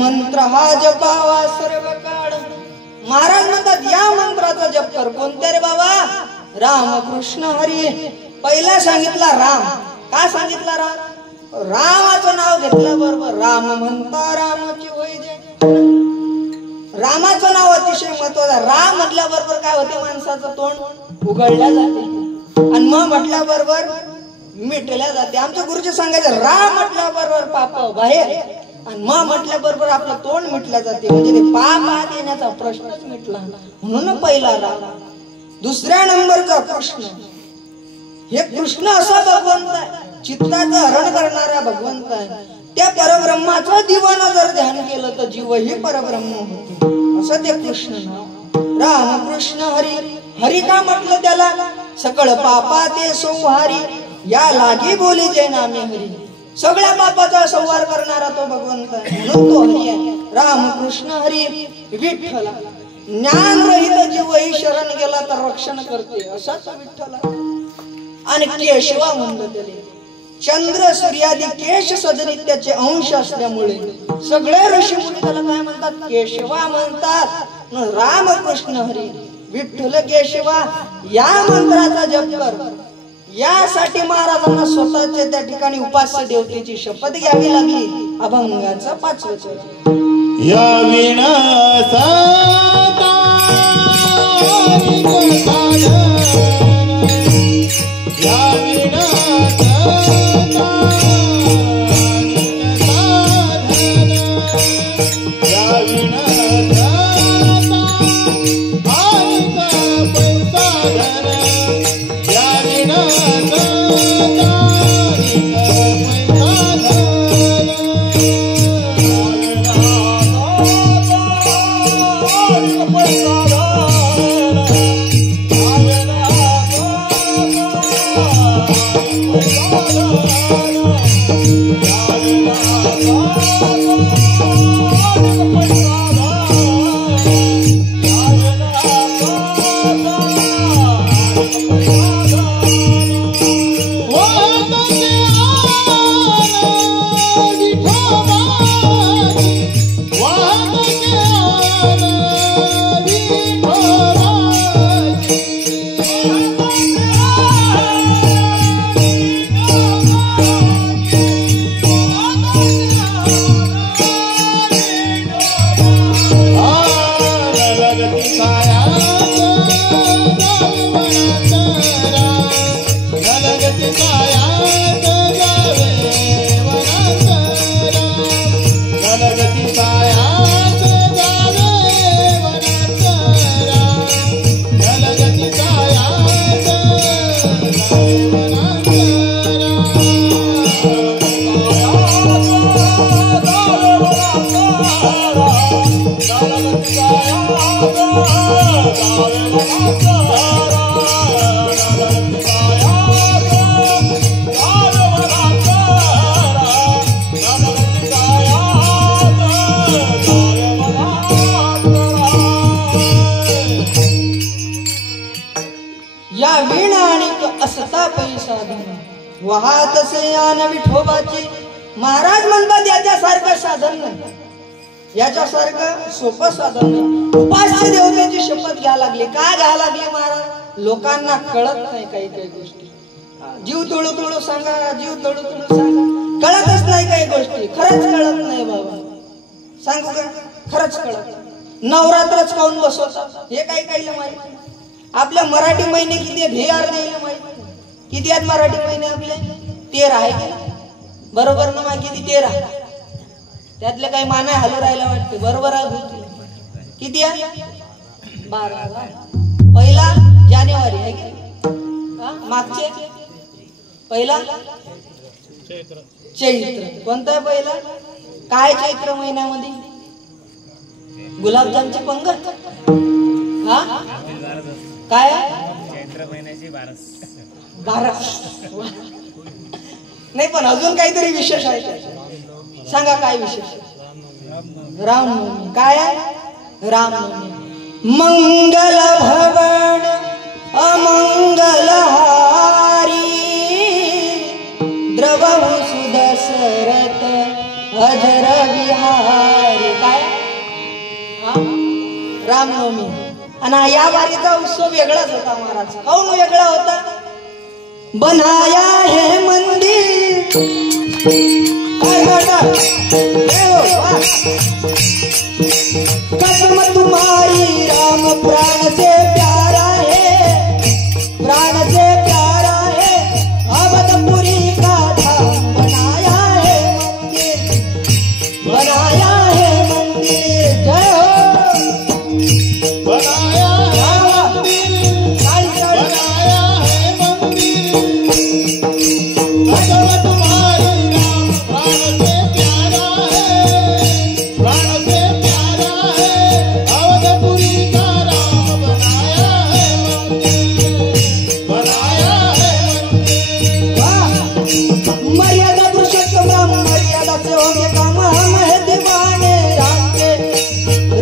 मंत्र हा जपावा प्रकार कोणते रे बाबा? राम कृष्ण हरी. पहिला सांगितला राम. का सांगितला राम? रामाचं नाव घेतल्याबरोबर राम म्हणता रामाची होय जय. रामाचं नाव अतिशय महत्वाचं. राम म्हटल्याबरोबर काय होते? माणसाचं तोंड उघडल्या जाते आणि मग म्हटल्याबरोबर मिटल्या जाते. आमच्या गुरुजी सांगायचं राम म्हटल्याबरोबर पाप बाहेर आणि मग म्हटल्याबरोबर आपलं तोंड मिटल्या जाते. म्हणजे ते पाप आत येण्याचा प्रश्नच मिटला. म्हणून पहिला राम. दुसऱ्या नंबरचा कृष्ण. हे कृष्ण असा भगवंत आहे, चित्ताचं हरण करणारा भगवंत आहे. त्या परब्रह्माचं जीवन जर ध्यान केलं तर जीवही परब्रह्म होते. असं ते कृष्ण नाव. राम कृष्ण हरी. हरी का म्हटलं त्याला? सकळ पापा ते संहारी, या लागी बोली जय नामे हरी. सगळ्या पापाचा संहार करणारा तो भगवंत आहे, म्हणून तो हरी आहे. राम कृष्ण हरी. विठ्ठला. ज्ञानरहित जीवही शरण गेला तर रक्षण करते, असाच विठ्ठला. आणि केशवा म्हणलं त्याने. चंद्र सूर्यादी केश सदनित त्याचे अंश असल्यामुळे सगळे ऋषी मुनी त्याला काय म्हणतात? केशवा म्हणतात. राम कृष्ण हरी. विठ्ठल केशवा या मंत्राचा जप कर. यासाठी महाराजांना स्वतःच्या त्या ठिकाणी उपास्य देवतेची शपथ घ्यावी लागली. अभंगाचं 5वं चरण. या विनासा वाहतसे आन विठोबाची. महाराज म्हणतात याच्यासारखं साधन नाही, याच्यासारखं सोपं साधन नाही. उपास्य देवतेची शपथ घ्या लागली. का घ्या लागली महाराज? लोकांना कळत नाही काही काही गोष्टी. जीव तोडू तोडू सांगा, जीव तोडू तोडू सांगा, कळतच नाही काही गोष्टी. खरंच कळत नाही बाबा. सांगू का? खरंच कळत. नवरात्रच काऊन बसवतात हे काही काही माहिती. आपल्या मराठी महिने किती आहेत हे अर्धे माहिती. किती आहेत मराठी महिने आपले? 13 आहे की बरोबर ना? किती? 13. त्यातले काही माना हलू राहायला वाटते. बरोबर आहे. किती आहे? 12. पहिला जानेवारी आहे की मागचे? पहिला चैत्र. कोणता आहे पहिला? काय चैत्र महिन्यामध्ये? गुलाबजामची पंगत. हा काय? चैत्र महिन्याची 12. नाही पण अजून काहीतरी विशेष आहे. सांगा काय विशेष? रामनवमी. काय आहे? रामनवमी. मंगल भवन अमंगल हारी, द्रवहु सुदशरथ अजर विहारी. काय? रामनवमी. आणि या बारीचा उत्सव वेगळाच होता महाराज. काऊन वेगळा होता? बनाया है मंदिर कसम तुम्हारी राम प्राण से प्यारा है, प्राण से प्यारा है अवधपुरी का धाम. बनाया है मंदिर, बनाया है मंदिर. जय हो. बनाया है मंदिर, बनाया है मंदिर. कसम तुम्हारी राम प्राण से प्यारा है, प्राण से प्यारा है अवधपुरी का राम. बनाया है मंदिर, बनाया है मंदिर. मर्यादा पुरुषोत्तम राम, मर्यादा से होंगे काम. हम है दीवाने राम के,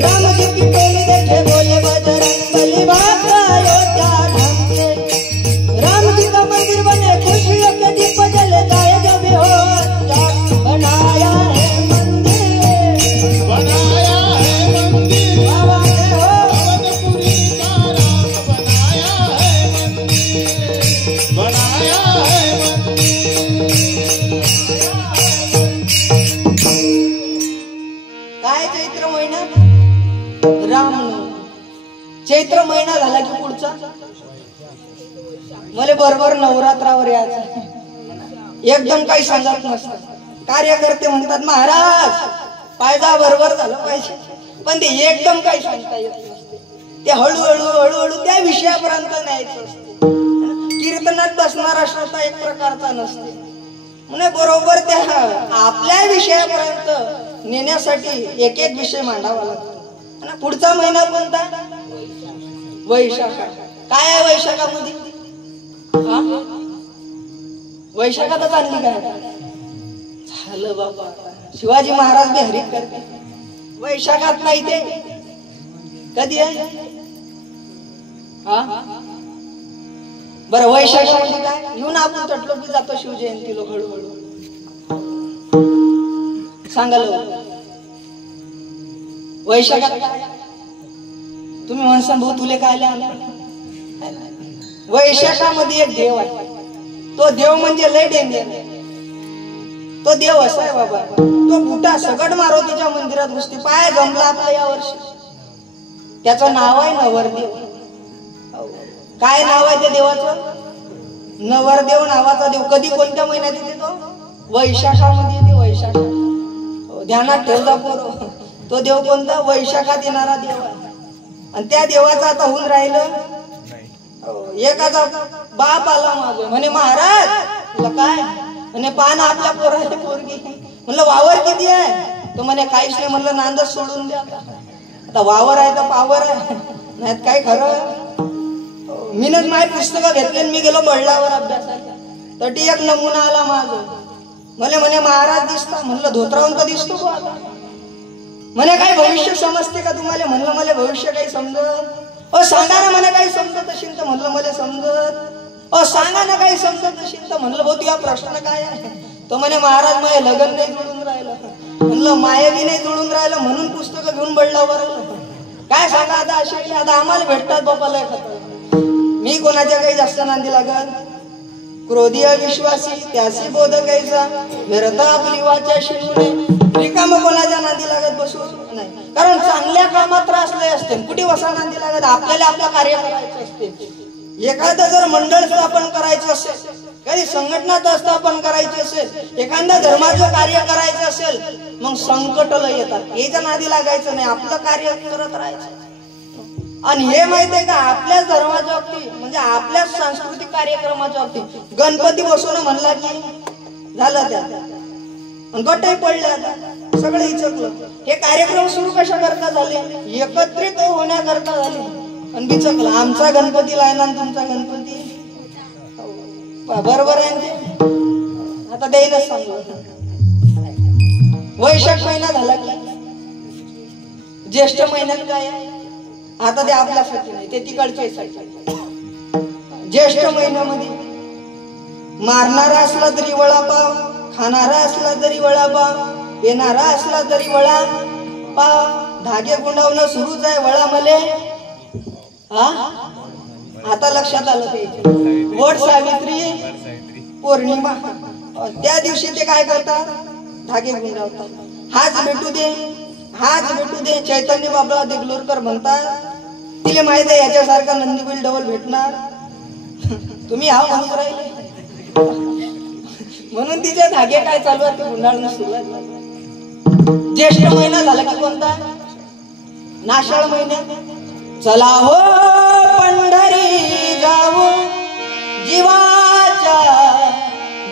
राम जी की टोली देखे बोले बजरंग बली. बात अयोध्या धाम के, राम जी का मंदिर बने खुशियों के दीप जले जाए जब हो. बनाया है मंदिर, बनाया है मंदिर. बाबा ने हो. अवधपुरी का राम. बनाया है मंदिर, बनाया है काय चैत्र महिन्यात रामनवमी. चैत्र महिना झाला की पुढचा मला बरोबर नवरात्रावर यायचं. एकदम काही सांगत नसतं. कार्यकर्ते म्हणतात महाराज पायदा बरोबर झालं पाहिजे, पण ते एकदम काही सांगता येत नसते. ते हळूहळू हळूहळू त्या विषयापर्यंत न्यायचं असते. कीर्तनात बसणारा श्रोता एक प्रकारचा नसते, म्हणजे बरोबर त्या आपल्या विषयापर्यंत नेण्यासाठी एक एक विषय मांडावा लागतो. आणि पुढचा महिना कोणता? वैशाख. काय आहे वैशाखामध्ये? वैशाखातच आणली काय झालं बाबा. शिवाजी महाराज बी हरिक करते. वैशाखात नाही ते कधी आहे? बरं वैशाखामध्ये काय येऊन आपण तटलो की जातो शिवजयंती लोक हळूहळू. सांगाल वैशाखात तुम्ही म्हणसान भाऊ तुले काय आलं. वैशाखामध्ये एक देव आहे. तो देव म्हणजे लय डेंजर. तो देव असा आहे बाबा, तो बुटा सगड मारुतीच्या मंदिरात घुसते. पाय जमला आपला या वर्षी. त्याचं नाव आहे नवरदेव. काय नाव आहे त्या देवाचं? नवरदेव नावाचा देव. कधी कोणत्या महिन्यात येते तो? वैशाखामध्ये येते. वैशाख ध्यानात ठेवला पोरो. तो देव कोणता? वैशाखात येणारा देव आहे. आणि त्या देवाचा आता होऊन राहिलं. एकाचा बाप आला माझं म्हणे महाराज तुला काय म्हणे पान आपल्या पोराची पोरगी. म्हणलं वावर किती आहे? तो म्हणे काहीच नाही. म्हणलं नांदच सोडून द्या. आता वावर आहे तर पावर आहे, नाहीत काय खरं. मीनच माझी पुस्तकं घेतली मी गेलो बळलावर अभ्यासाला. तटी एक नमुना आला माझं. म्हणे महाराज दिसता. म्हणलं धोत्रावून तर दिसतो गो आता. म्हणे काही भविष्य समजते का तुम्हाला? म्हणलं मला भविष्य काही समजत. सांगा ना म्हणे काही समजत असेल तर. म्हणलं मला समजत. सांगा ना काही समजत असेल तर. म्हणलं भाऊ तुझा प्रश्न काय आहे? तो म्हणे महाराज माझे लग्न नाही जुळून राहिलं. म्हणलं मायेबी नाही जुळून राहिलं म्हणून पुस्तकं घेऊन बळलावर. काय सांगा आता असे आता आम्हाला भेटतात बापाला. मी कोणाच्या काही जास्त नांदी लागत. क्रोधी अविश्वासी त्यासी बोधकायचा विरता आपली वाचा शिवणे. रिकाम कोणाच्या नांदी लागत बसू नाही. कारण चांगल्या कामात त्रास लय असते. कुठे वसा नांदी लागत. आपल्याला आपलं कार्य करायचं असते. एखादं जर मंडळ स्थापन करायचं असेल, कधी संघटना स्थापन करायची असेल, एखाद्या धर्माचं कार्य करायचं असेल, मग संकट लय येतात. याच्या नादी लागायचं नाही. आपलं कार्य करत राहायचं. आणि हे माहितीये का आपल्याच धर्माच्या बाबतीत म्हणजे आपल्याच सांस्कृतिक कार्यक्रमाच्या बाबतीत गणपती बसवणं म्हणला की झालं. त्या गटही पडले. आता सगळं इचकलं. हे कार्यक्रम सुरू कशा करता झाले? एकत्रित होण्याकरता झाले. आणि बिचकलं. आमचा गणपती लायना तुमचा गणपती बरोबर आहे ते. आता द्यायलाच सांगू. वैशाख महिना झाला की ज्येष्ठ महिन्यात काय आहे? आता ते आपल्यासाठी नाही, ते तिकडच्यासाठी. ज्येष्ठ महिन्यामध्ये मारणारा असला तरी वडापाव, खाणारा असला तरी वडापाव, येणारा असला तरी वडापाव. धागे गुंडावणं सुरूच आहे. वळा मले हा आता लक्षात आलं ते वट सावित्री पौर्णिमा त्या दिवशी ते काय करतात धागे गुंडावतात हाच भेटू दे चैतन्य बाबा देगलूरकर म्हणतात तिला माहित आहे याच्यासारखा नंदीबैल डबल भेटणार तुम्ही हा म्हणून राहिले म्हणून तिचे धागे काय चालू आहे ते गुंडाळणं सुरुवात ज्येष्ठ महिना झाला की कोणता नाशाळ महिन्यात चला हो पंढरी जाऊ जीवाचा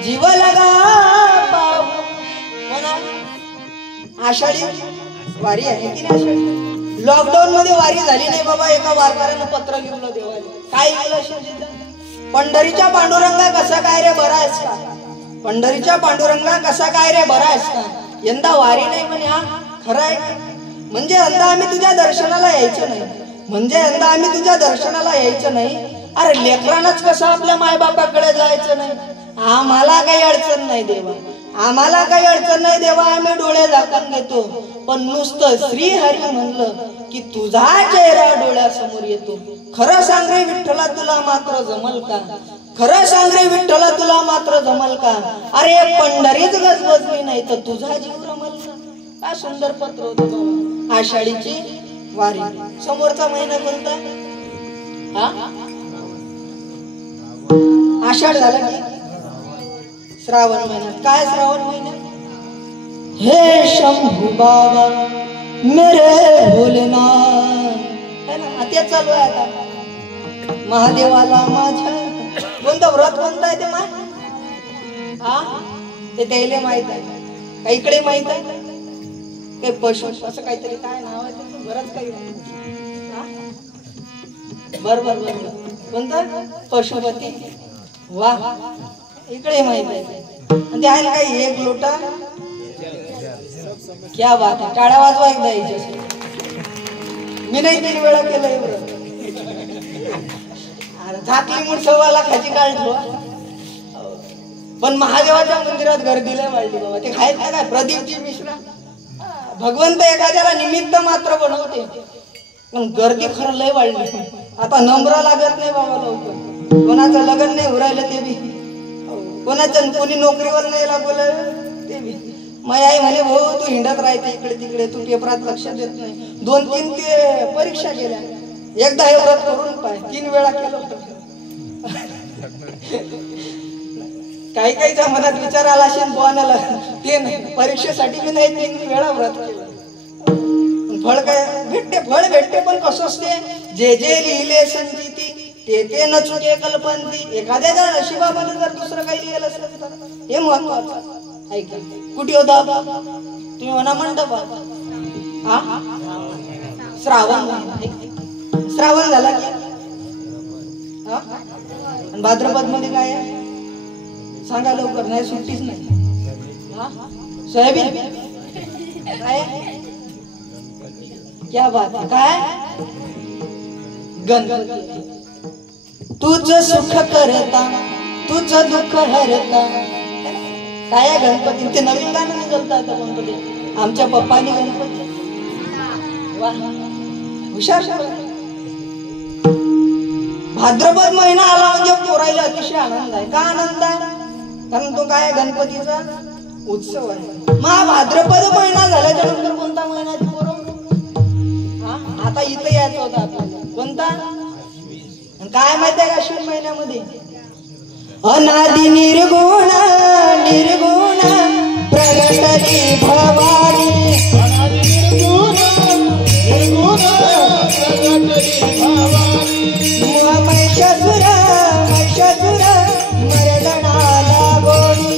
जीव लगा पाऊ आषाढी वारी आहे की नाही आषाढी लॉकडाऊन मध्ये वारी झाली नाही बाबा एका वारकऱ्यानं पत्र लिहिलं देवाला काय लिहिलं पंढरीच्या पांडुरंगा कसा काय रे बरा आहेस का पंढरीच्या पांडुरंगा कसा काय रे बरा आहेस का यंदा वारी नाही म्हणे हा खरं आहे म्हणजे यंदा आम्ही तुझ्या दर्शनाला यायचं नाही अरे लेकरांनाच कसं आपल्या मायबापाकडे जायचं नाही आम्हाला काही अडचण नाही देवा आम्ही डोळे झाकून घेतो पण नुसतं श्रीहरी म्हणलं की तुझा चेहरा डोळ्यासमोर येतो खरं सांग रे विठ्ठला तुला मात्र जमल का अरे पंढरीच गजबजली नाही तर तुझा जीव रमल का काय सुंदर पत्र होतं आषाढीची वारी समोरचा महिना कोणता आषाढ झाला की श्रावण महिन्यात काय श्रावण महिन्यात हे शंभू बाबा मेरे भोलेनाथ है ना ते चालू आहे आता महादेवाला माझ्या कोणतं व्रत कोणतं आहे ते त्याला माहित आहे का इकडे माहित आहे काही पशु असं काहीतरी काय नाव आहे त्याचं बरंच काही बरोबर कोणतं पशुपती वा इकडे माहित आहे ते आहे काही एक लोटा क्या बात आहे टाळ्या वाजवा एकदा यायच्या मी नाही 3 वेळा केलं एवढं झाकली मूळ 1.25 लाखाची काढलो पण महादेवाच्या मंदिरात गर्दीला वाढली बाबा ते खायचं काय प्रदीपजी मिश्रा भगवंत एखाद्याला निमित्त मात्र बनवते पण गर्दी खरं लय वाढली आता नंबरा लागत नाही बाबा लवकर कोणाचं लग्न नाही उरायलं ते बी कोणाचं कोणी नोकरीवर नाही लागवलं ते बी माझी आई म्हणे भाऊ तू हिंडत राहते इकडे तिकडे तू पेपरात लक्ष देत नाही 2-3 ते परीक्षा केल्या एकदा हे व्रत करून पाय 3 वेळा केलं काही मनात विचार आला असेल बोनाला ते नाही परीक्षेसाठी मी नाही 3 वेळा व्रत केलं फळ काय भेटते पण कसं असते जे लिहिले संचिती ते न चुके कल्पंती एखाद्याच्या नशिबामध्ये जर दुसरं काही लिहिलं असेल तर हे महत्वाचं ऐका कुठे होता तुम्ही म्हणा मंडप श्रावण झाला की आणि भाद्रपद मध्ये काय आहे सांगा लवकर नाही सुट्टीच नाही सोयाबीन काय क्या बात काय गणपती तुझ सुख करता तुझ दुःख हरता काय गणपती ते नवीन गाणं निघलत आता गणपती आमच्या पप्पानी गणपती वा हुशार भाद्रपद महिना आला म्हणजे पोरायला अतिशय आनंद आहे का आनंद आहे कारण तो काय गणपतीचा उत्सव आहे मग भाद्रपद महिना झाल्याच्या नंतर कोणता महिना ती पोरं आता इथं यायचं होतं आपल्याला कोणता काय माहिती आहे का अश्विन महिन्यामध्ये अनादि निर्गुण प्रगटली भवानी महिषासुर मर्दनाला गोडी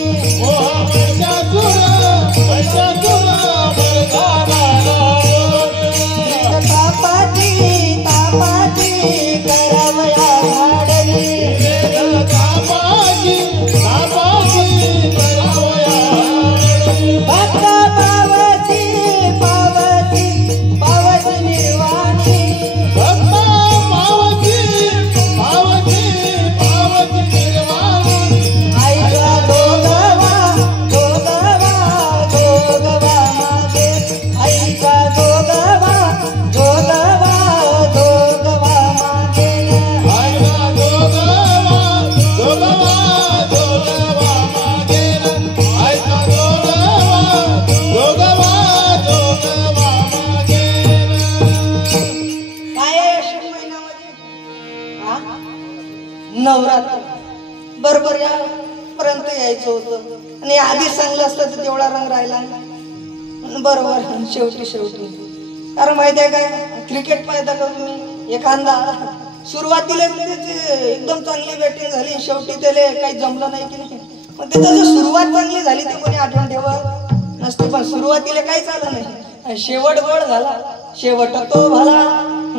तापाती करावया झाडली नवरात्र बरोबर या पर्यंत यायचं होतं आणि आधी सांगलं असतं तर तेवढा रंग राहिला बरोबर शेवटी कारण माहिती आहे काय क्रिकेट पाहता का तुम्ही एखादा सुरुवातीला एकदम चांगली बॅटिंग झाली शेवटी त्याला काही जमलं नाही की नाही पण त्याचं जर सुरुवात चांगली झाली ते कोणी आठवण ठेवत नसते पण सुरुवातीला काही झालं नाही शेवट गोड झाला शेवट तो भला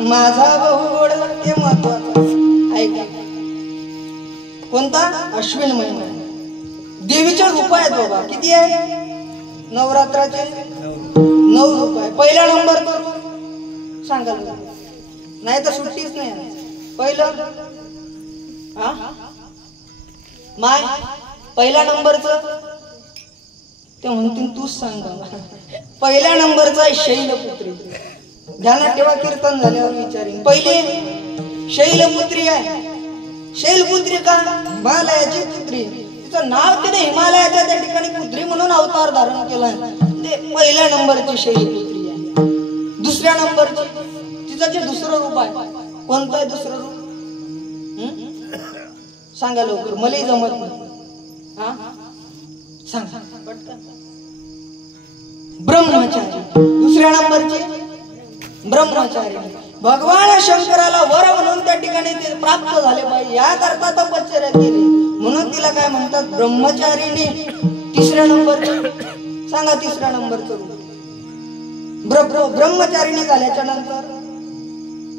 माझा बहु गोड ते महत्वाचं ऐका कोणता अश्विन महिना देवीच्या रूप आहेत बाबा किती आहे नवरात्राचे 9 रूप आहे पहिला नंबर तर सांगा नाही तर सुट्टीच नाही पहिलं हा माय पहिल्या नंबरचं ते म्हणतील तूच सांग पहिल्या नंबरचा आहे शैलपुत्री ध्यानात ठेवा कीर्तन झाल्यावर विचारीन पहिली शैलपुत्री आहे शैलपुत्री का हिमालयाची पुत्री तिचं नाव तिने हिमालयाच्या त्या ठिकाणी पुत्री म्हणून अवतार धारण केलाय ते पहिल्या नंबरची शैलपुत्री आहे दुसऱ्या नंबरची तिचं जे दुसरं रूप आहे कोणतं आहे दुसरं रूप सांगा लवकर मलाही जमत नाही हा सांगा ब्रह्मचारी दुसऱ्या नंबरची ब्रह्मचारी भगवान शंकराला वर म्हणून त्या ठिकाणी ते प्राप्त झाले पाहिजे याकरता तपश्चर्या केली म्हणून तिला काय म्हणतात ब्रह्मचारिणी तिसऱ्या नंबरची सांगा तिसऱ्या नंबरचं ब्रह्मचारिणी झाल्याच्या नंतर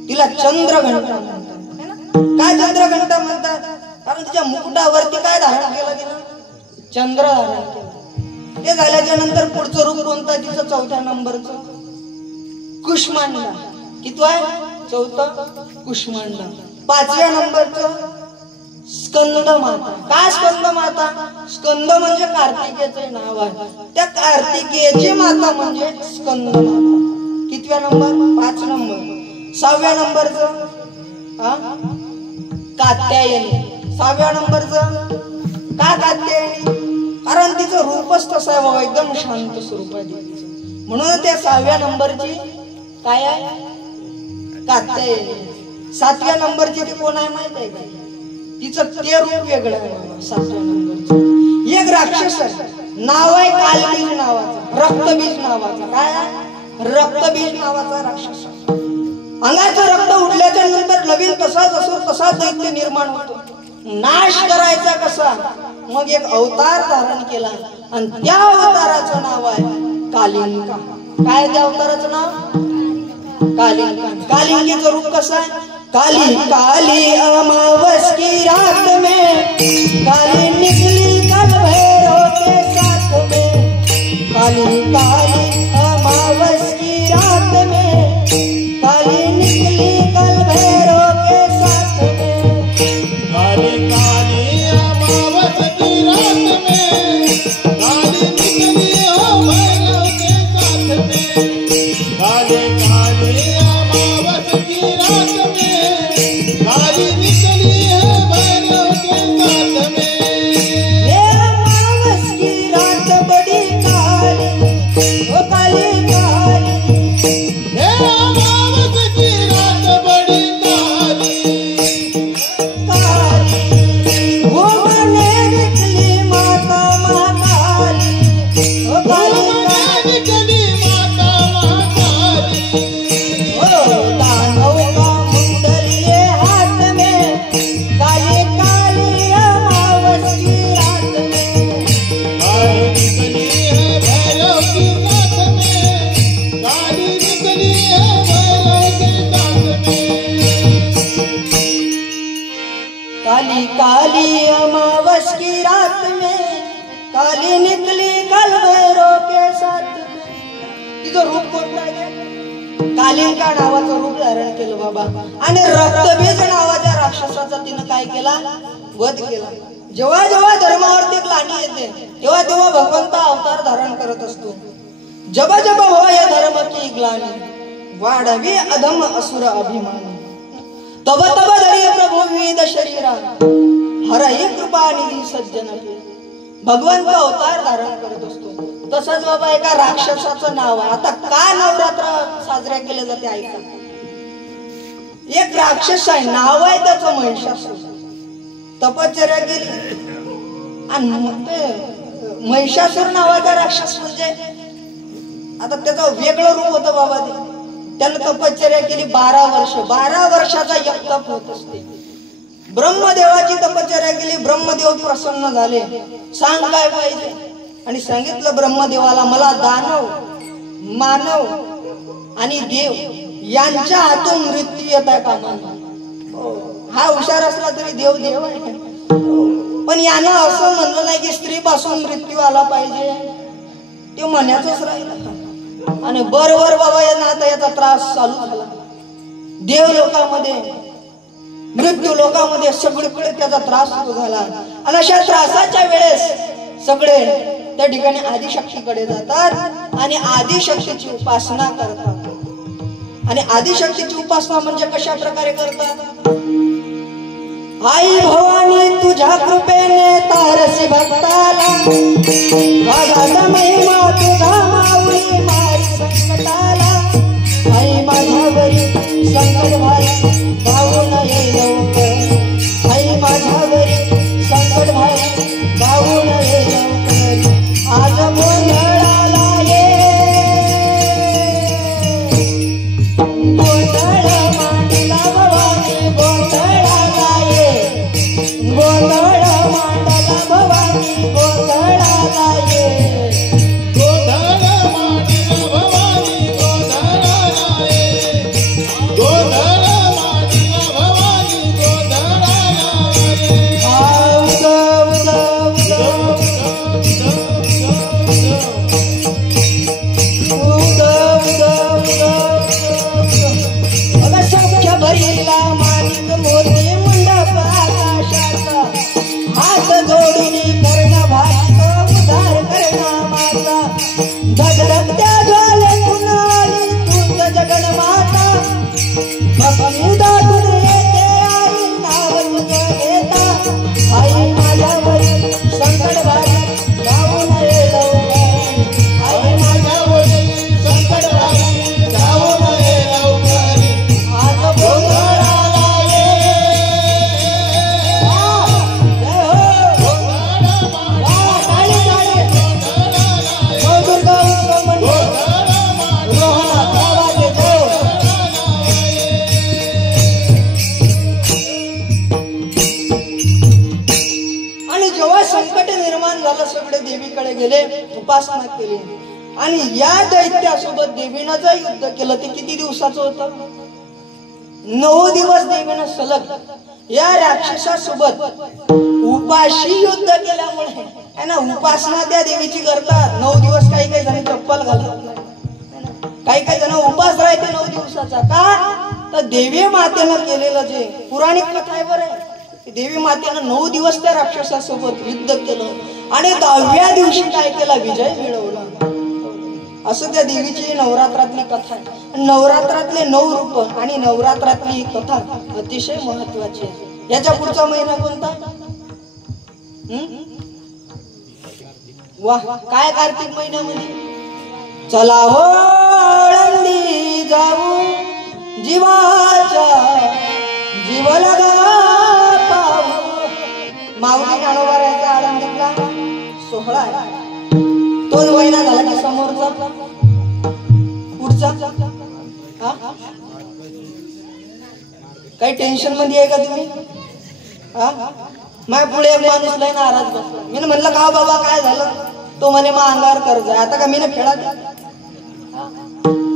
तिला चंद्रघंटा म्हणतात काय चंद्रघंटा म्हणतात कारण तिच्या मुकुटावरती काय धारण केलं तिनं चंद्र धारण केलं ते झाल्याच्या नंतर पुढचं रूप कोणतं तिचं चौथ्या नंबरचं कुष्मांडा किती आहे चौथं कुष्मांडा पाचव्या नंबरचं स्कंद माता काय स्कंद माता स्कंद म्हणजे कार्तिकेचे नाव आहे त्या कार्तिकेयची माता म्हणजे स्कंद माता कितव्या नंबर 5 नंबर 6व्या नंबरचं कात्यायनी 6व्या नंबरचं का कात्यायनी कारण तिचं रूपच तसं आहे बाबा एकदम शांत स्वरूप आहे म्हणून त्या 6व्या नंबरची काय आहे कात्यायनी 7व्या नंबरची ती कोण आहे माहित आहे का तिचं ते रूप वेगळं आहे बाबा 7व्या नंबरचं एक राक्षस आहे नाव आहे कालबीज नावाचा रक्तबीज नावाचा काय आहे रक्तबीज नावाचा राक्षस अंगाचं रक्त उठल्याच्या नंतर नवीन तसाच असो तसा दैत्य निर्माण होतो नाश करायचा कसा मग एक अवतार धारण केला आणि त्या अवताराचं नाव आहे कालिंका काय त्या अवताराचं नाव कालिंका कालिंकेचं रूप कसं आहे काली काली अमावस की रात में काली निकली कल भैरव के साथ में काली काली अमावस की रात में काली निकली कल भैरव के साथ में काली काली अमावस की रात में काली निकली भैरव के साथ में काली काली अमावस की रात में काली निकली भैरव के साथ में ये अमावस की रात बड़ी काली ओ काली काली हे अमावस की रात बड़ी काली वो मने निकली माता महाकाली ओ काली निकली माता महाकाली ओ दानव का मुंडल ये हाथ में काली काली अमावस की रात में काली निकली है भैरव की साथ में काली निकली है भैरव के साथ में काली काली अमावस की रात में काली निकली कल भैरव के साथ में तिचं रूप कोणतं आहे कालिंका नावाचं रूप धारण केलं बाबा आणि रक्तबीज नावाच्या राक्षसाचा तिनं काय केला वध केला जेव्हा जेव्हा धर्मावरती ग्लानी येते तेव्हा तेव्हा भगवंत अवतार धारण करत असतो जब जब होय धर्म की ग्लानी वाढवी अधम असुर अभिमानी तब तब धरी प्रभू विविध शरीरा हरही कृपा निधी सज्जन भगवंत अवतार धारण करत असतो तसंच बाबा एका राक्षसाचं नाव आहे आता का नवरात्र साजऱ्या केले जाते ऐका एक राक्षस आहे नाव आहे त्याचं महिषासुर तपश्चर्या केली आणि मग ते महिषासूर नावाचा राक्षस म्हणजे आता त्याचं वेगळं रूप होतं बाबा ते. त्यानं तपश्चर्या केली 12 वर्ष. 12 वर्षाचा एक तप होत असते. ब्रह्मदेवाची तपश्चर्या केली. ब्रह्मदेव प्रसन्न झाले. सांग काय पाहिजे. आणि सांगितलं ब्रह्मदेवाला, मला दानव, मानव आणि देव यांच्या हातून मृत्यू येत आहे कामा नये. हा हुशार असला तरी देव देव आहे. पण यानं असं म्हणलं नाही की स्त्री पासून मृत्यू आला पाहिजे. ते म्हणायचंच राहिलं. आणि बरोबर बाबा यांना आता याचा त्रास चालू झाला. देव लोकांमध्ये, मृत्यू लोकांमध्ये सगळीकडे त्याचा त्रास सुरू झाला. आणि अशा त्रासाच्या वेळेस सगळे त्या ठिकाणी आदिशक्तीकडे जातात आणि आदिशक्तीची उपासना करतात. आणि आदिशक्तीची उपासना म्हणजे कशा प्रकारे करतात. आई भवानी तुझ्या कृपेने तारसी भक्ताला, वाघाचा महिमा तुझा माऊली मारी संकटाला. आई माझ्यावरी संकट भारी धावू नये लवकर. आई माझ्यावरी संकट भारी धावू नये लवकर. आज गोंधळाला ये, गोंधळ मांडला भवानी गोंधळाला ये. गोंधळ मांडला भवानी गोंधळाला ये. गोंधळ मांडला भवानी गोंधळाला ये. गोंधळ मांडला भवानी गोंधळाला ये. संख्या भरीला माणिक मोती मंडप आकाशाचा, हात जोडून कर्ण भाग उद्धार करणा माता. धगधगत्या ज्वाले कुणाली तूच जगन माता. भक्ती दाटून येते आई नाव तुझं घेता. आई माझ्यावरी संकट भारी धावू नये लवकर. आई माझ्यावरी संकट भारी धावू नये लवकर. आज गोंधळाला ये. जय हो. टाळी टाळी. दुर्गा उत्सव मंडळ रोहना गावाचे जय हो. आणि जेव्हा संकट निर्माण झालं सगळे देवीकडे गेले, उपासना केली. आणि या दैत्यासोबत देवीनं जे युद्ध केलं ते किती दिवसाचं होतं. 9 दिवस देवीनं सलग या राक्षसासोबत उपाशी युद्ध केल्यामुळे है ना, उपासना त्या देवीची करतात. 9 दिवस काही काही जण चप्पल घालत नाही, काही काही जण उपास राहते 9 दिवसाचा. का तर देवी मातेनं केलेलं जे पुराणिक कथा आहे बरं, देवी मातेनं 9 दिवस त्या राक्षसासोबत युद्ध केलं आणि 10व्या दिवशी काय केला, विजय मिळवला. असं त्या देवीची नवरात्रातली कथा आहे. नवरात्रातले 9 रूप आणि नवरात्रातली ही कथा अतिशय महत्वाची आहे. याच्या पुढचा महिना कोणता. वाह, काय कार्तिक महिन्यामध्ये चला हो आळंदी जाऊ, जीवाच्या जीव लगा पाहू. माऊली ज्ञानोबारायचा आळंदीतला सोहळा आहे. तोच महिना झाला की समोरचा पुढचा. काही टेन्शन मध्ये आहे का तुम्ही. माझ्या पुढे एक माणूस लय नाराज बसला. मी म्हणलं का बाबा काय झालं. तो म्हणे मग अंगावर कर्ज आहे. आता का मी खेळा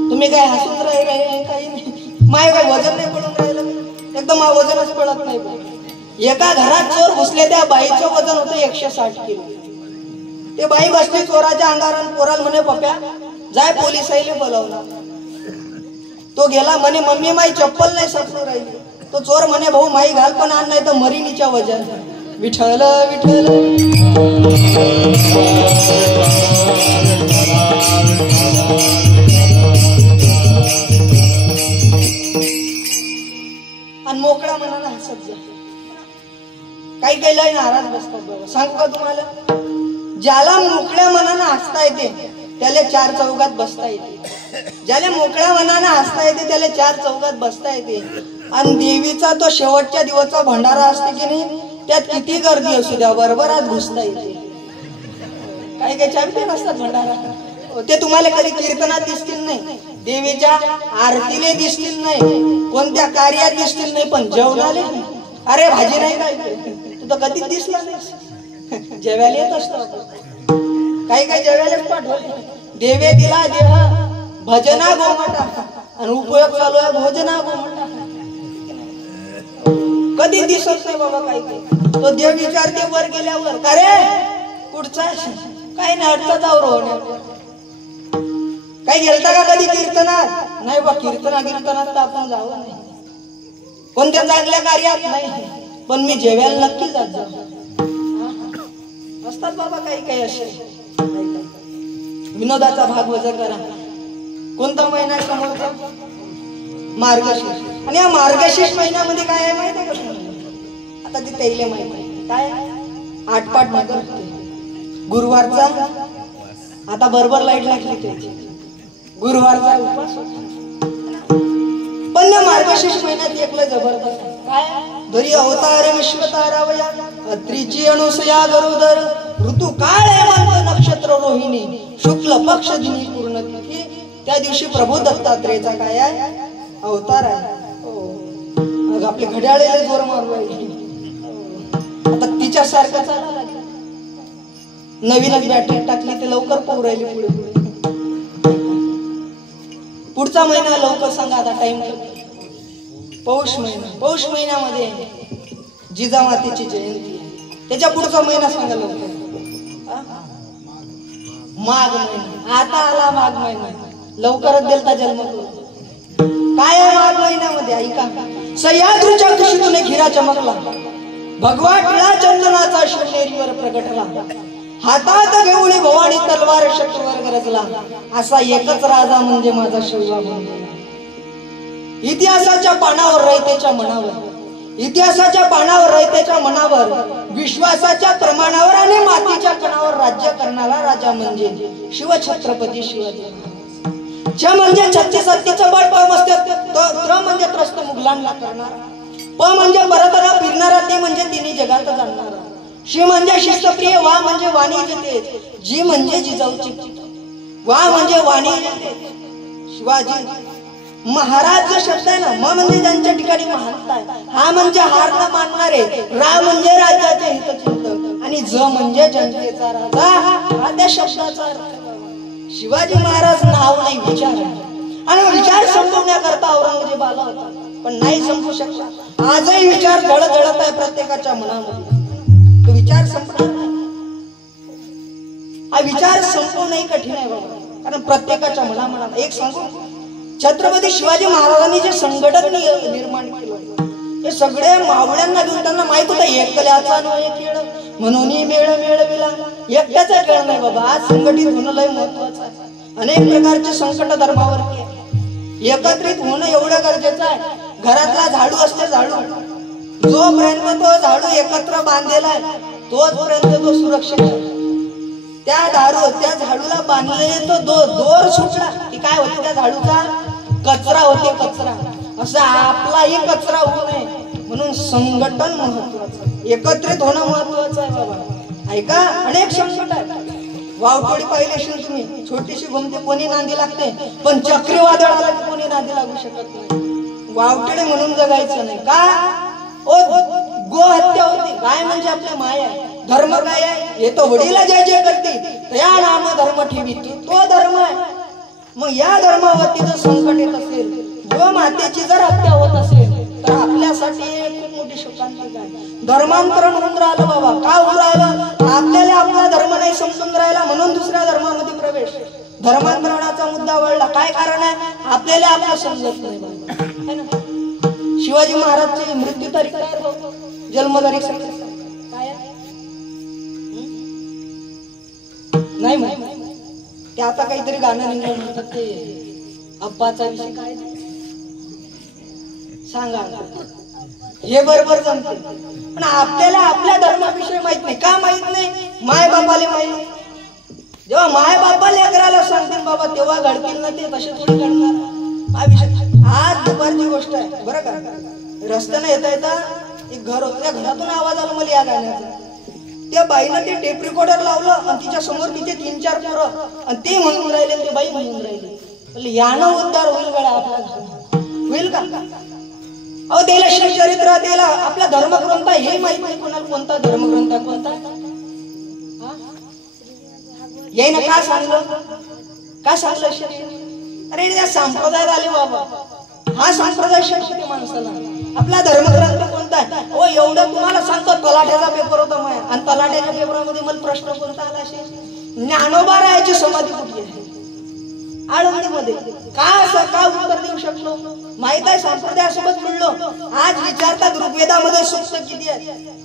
तुम्ही काय हसून राहिले काही नाही. माय काय वजन नाही पडून राहिलं. एकदम वजनच पडत नाही. एका घरात चोर घुसले, त्या बाईचं वजन होतं 160 किलो. ते बाई बसली चोराच्या अंगावर. पोराला म्हणे पप्या जाय पोलिसाईले बोलावला. तो गेला म्हणे मम्मी माई चप्पल नाही सापडू राहिली. तो चोर म्हणे भाऊ माई घाल पण आण नाही तर मरीनीच्या वजन. विठ्ठल विठ्ठल. आणि मोकळ्या मनाला हसत जा. काही काही लय नाराज बसतात बाबा. सांगू का तुम्हाला, ज्याला मोकळ्या मनानं हसता येते त्याला 4 चौघात बसता येते. ज्याला मोकळ्या मनानं हसता येते त्याला 4 चौघात बसता येते. आणि देवीचा तो शेवटच्या दिवसाचा भंडारा असते की नाही, त्यात किती गर्दी असू द्या बरोबरात घुसता येते. काही काही चॅम्पियन असतात भंडारा, ते तुम्हाला कधी कीर्तनात दिसतील नाही, देवीच्या आरतीले दिसतील नाही, कोणत्या कार्यात दिसतील नाही, पण जेवणाले अरे भाजी नाही काय तू तर कधीच दिसला नाही. जेवायला येत असतो काही काही जेवायलाच पाठवते. देवे दिला देह भजना गोमटा आणि उपयोग चालू आहे भोजना गोमटा. कधी दिसत नाही बाबा काही काही. तो देव विचारते वर गेल्यावर का रे पुढचा काही नाही अडचा जाऊ होण्यावर. काही गेलता का कधी कीर्तनात? नाही बा कीर्तनात तर आपण जावं नाही, कोणत्या चांगल्या कार्यात नाही, पण मी जेवायला नक्की जात जाऊ. असतात बाबा काही काही असे. विनोदाचा भाग वजा करा. कोणता महिना समोरचा? मार्गशीर्ष. आणि या मार्गशीर्ष महिन्यामध्ये काय आहे माहिती आहे का तुम्हाला? आता ती तैले माहिती काय आटपाट नगर गुरुवारचा. आता बरोबर लाईट लागली त्याची गुरुवारचा उपवास होता. पण ना मार्गशीर्ष महिन्यात एकलं जबरदस्त काय धरी अवतार विश्वतारावया अत्रीची अनुसया गरुदर ऋतू काळ हेमंत नक्षत्र रोहिणी शुक्ल पक्ष दिनी पूर्ण तिथी. त्या दिवशी प्रभू दत्तात्रेयचा काय आहे अवतार आहे. मग आपले घड्याळेले जोर मारू आहे. आता तिच्या सारखं चालायला लागलं. नवीनच बॅटरी टाकली ते लवकर पोहू राहिली पुढे पुढे. पुढचा महिना लवकर सांगा आता टाइम. पौष महिना. पौष महिन्यामध्ये जिजामातेची जयंती आहे. त्याच्या पुढचा महिना सांगा लवकर. माघ महिना. आता आला माघ महिना. लवकरच दिलता जन्म. काय आहे माघ महिन्यामध्ये ऐका. सह्याद्रीच्या कुशीतून हिरा चमकला, भगवा टिळा चंदनाचा शिवनेरीवर प्रगटला, हातात घेऊन भवानी तलवार शत्रूवर गरजला, असा एकच राजा म्हणजे माझा शिवबा बनला. इतिहासाच्या पानावर रयतेच्या मनावर, इतिहासाच्या पानावर रयतेच्या मनावर, विश्वासाच्या प्रमाणावर आणि मातीच्या कणावर राज्य करणारा राजा म्हणजे शिवछत्रपती शिवाजी. च म्हणजे छत्तीस हत्तीचं बळ, प त्र म्हणजे त्रस्त मुघलांना करणारा, प म्हणजे परतरा फिरणारा, ते म्हणजे तिन्ही जगात जाणणारा, शी म्हणजे शिस्तप्रिय, वा म्हणजे वाणी जिते, जी म्हणजे जिजाऊची, वा म्हणजे वाणी जिते. शिवाजी महाराज जो शब्द आहे ना, म म्हणजे ज्यांच्या ठिकाणी महानता आहे, हा म्हणजे हार न मानणारे, रा म्हणजे राज्याचे हितचिंतक आणि ज म्हणजे जनतेचा राजा, हा त्या शब्दाचा अर्थ. शिवाजी महाराज नाव नाही विचार आहे. आणि विचार संपवण्याकरता औरंगजेब आला होता, पण नाही संपू शकला. आजही विचार जळजळत आहे प्रत्येकाच्या मनामध्ये. तो विचार संपणार नाही. हा विचार संपवणंही कठीण आहे बाबा, कारण प्रत्येकाच्या मनात. एक सांगू, छत्रपती शिवाजी महाराजांनी जे संघटन निर्माण केलं, हे सगळे मावळ्यांना घेऊन त्यांना माहित होतं एकल्याचा नव्हे खेळ म्हणून मेळ मेळविला. एकट्याचा खेळ नाही बाबा, आज संघटित होणं लय महत्वाचं आहे. अनेक प्रकारचे संकट धर्मावरती एकत्रित होणं एवढं गरजेचं आहे. घरातला झाडू असते, झाडू जोपर्यंत तो झाडू एकत्र बांधलेला आहे तोपर्यंत तो सुरक्षित आहे. त्या झाडूला बांधलेले तो दोर सुटला की काय होते, त्या झाडूचा कचरा होते, कचरा. असं आपलाही कचरा होऊ नये म्हणून संघटन महत्वाचं, एकत्रित होणं महत्वाचं आहे बाबा. ऐका, अनेक संकट आहेत. वावटोळी पाहिली असेल तुम्ही, छोटीशी घुमते कोणी नांदी लागते, पण चक्रीवादळ आला की कोणी नांदी लागू शकत नाही. वावटोळी म्हणून जगायचं नाही का? ओ गोहत्या होती. काय म्हणजे आपल्या माया. धर्म काय आहे? हे तो वडीला जय जय करते, त्या नाम धर्म ठेवी, तो धर्म आहे. मग या धर्मावरती जर संकट येत असेल, गो मातेची जर हत्या होत असेल, तर आपल्यासाठी खूप मोठी शोकांतिका आहे. धर्मांतरण होऊन राहिलं बाबा. का होऊन राहिलं? आपल्याला आपला धर्म नाही समजून राहिला म्हणून दुसऱ्या धर्मामध्ये प्रवेश. धर्मांतरणाचा मुद्दा वळला. काय कारण आहे? आपल्याला आपलं समजत नाही बाबा. शिवाजी महाराजची मृत्यू तारीख काय, जन्मतारीख काय नाही माहिती. ते आता काहीतरी गाणं निघालं म्हणतात, ते अप्पाचा विषय काय सांगा, हे बरोबर जमते. पण आपल्याला आपल्या धर्माविषयी माहित नाही. का माहित नाही? माय बापाले माहित. जेव्हा माय बापा लेकराला सांगतील बाबा तेव्हा घडतील ना ते, तसे थोडी घडणार. हा विषय आज दुपारची गोष्ट आहे बरं का. रस्त्याने येता एक घर होतं, त्या घरातून आवाज आला मला या गाण्याचा. त्या बाईनं ते टेप रेकॉर्डर लावलं आणि तिच्या समोर तिथे 3-4 पोरं आणि ते म्हणून राहिले, ते बाई म्हणून राहिली. म्हणजे यानं उद्धार होईल गड्या आपला, होईल का? अहो त्याला शिवचरित्र, त्याला आपला धर्मग्रंथ हे माहित नाही कोणाला कोणता धर्मग्रंथ कोणता. यायनं काय सांगलं, काय सांगलं? अरे त्या संप्रदायात आले बाबा, हा संप्रदाय शिकवते माणसाला. आपला धर्मग्रंथ कोणता आहे? हो एवढं तुम्हाला सांगतो, तलाठ्याचा पेपर होता माझ्या आणि तलाठ्याच्या पेपरामध्ये मला प्रश्न कोणता आला असेल, ज्ञानोबा रायाची समाधी कुठली आहे आळंदीमध्ये, काय असं काय उत्तर देऊ शकलो? माहित आहे संप्रदायासोबत जुळलो. आज विचारतात ऋग्वेदामध्ये सूक्त किती आहे,